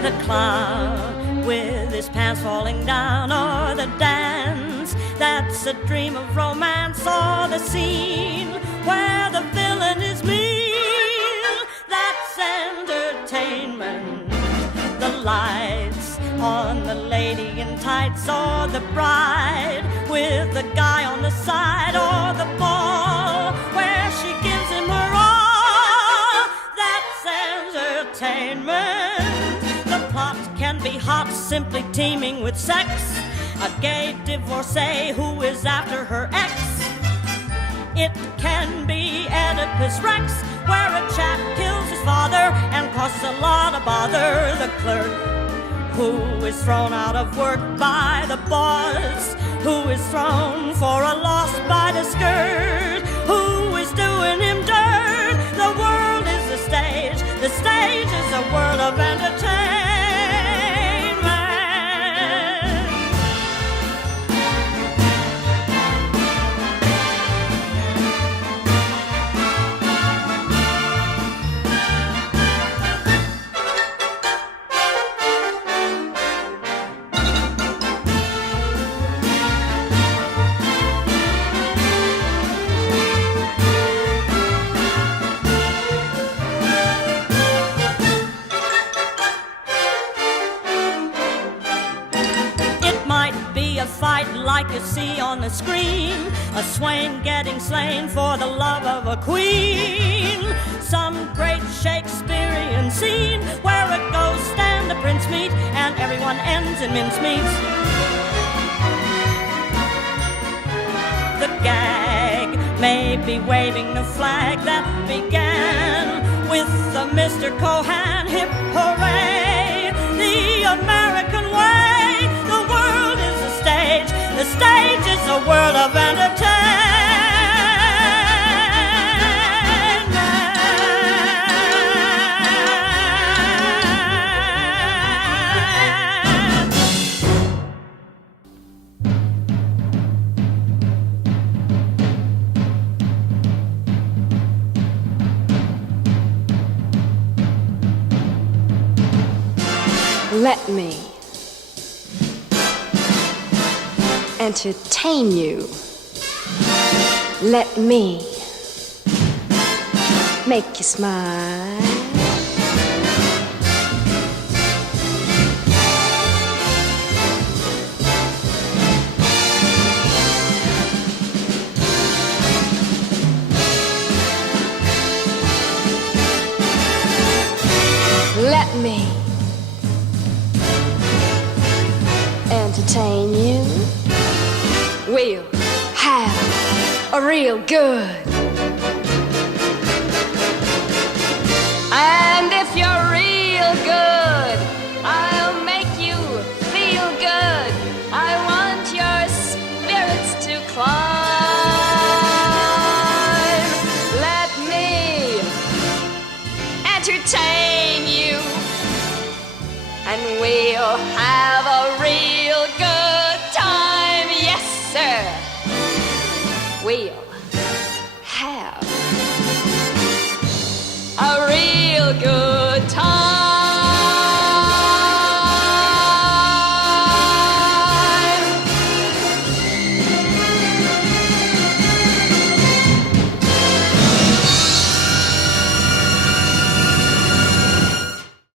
The clown with his pants falling down, or the dance that's a dream of romance, or the scene where the villain is mean, that's entertainment. The lights on the lady in tights, or the bride with the guy on the side, or the ball where she gives him her all, that's entertainment. The plot can be hot, simply teeming with sex, a gay divorcee who is after her ex. It can be Oedipus Rex, where a chap kills his father and causes a lot of bother. The clerk who is thrown out of work by the boss, who is thrown for a loss by the skirt, who is doing him dirt. The world is a stage, the stage is a world of entertainment. A fight like you see on the screen, a swain getting slain for the love of a queen, some great Shakespearean scene where a ghost and a prince meet and everyone ends in mincemeats. The gag may be waving the flag that began with the Mr. Cohan, hip hooray, the American way. The stage is a world of entertainment. Let me entertain you. Let me make you smile. Let me entertain you. We'll have a real good. And if you're real good, I'll make you feel good. I want your spirits to climb. Let me entertain you, and we'll have a real good time. Yes, sir. We'll have a real good time.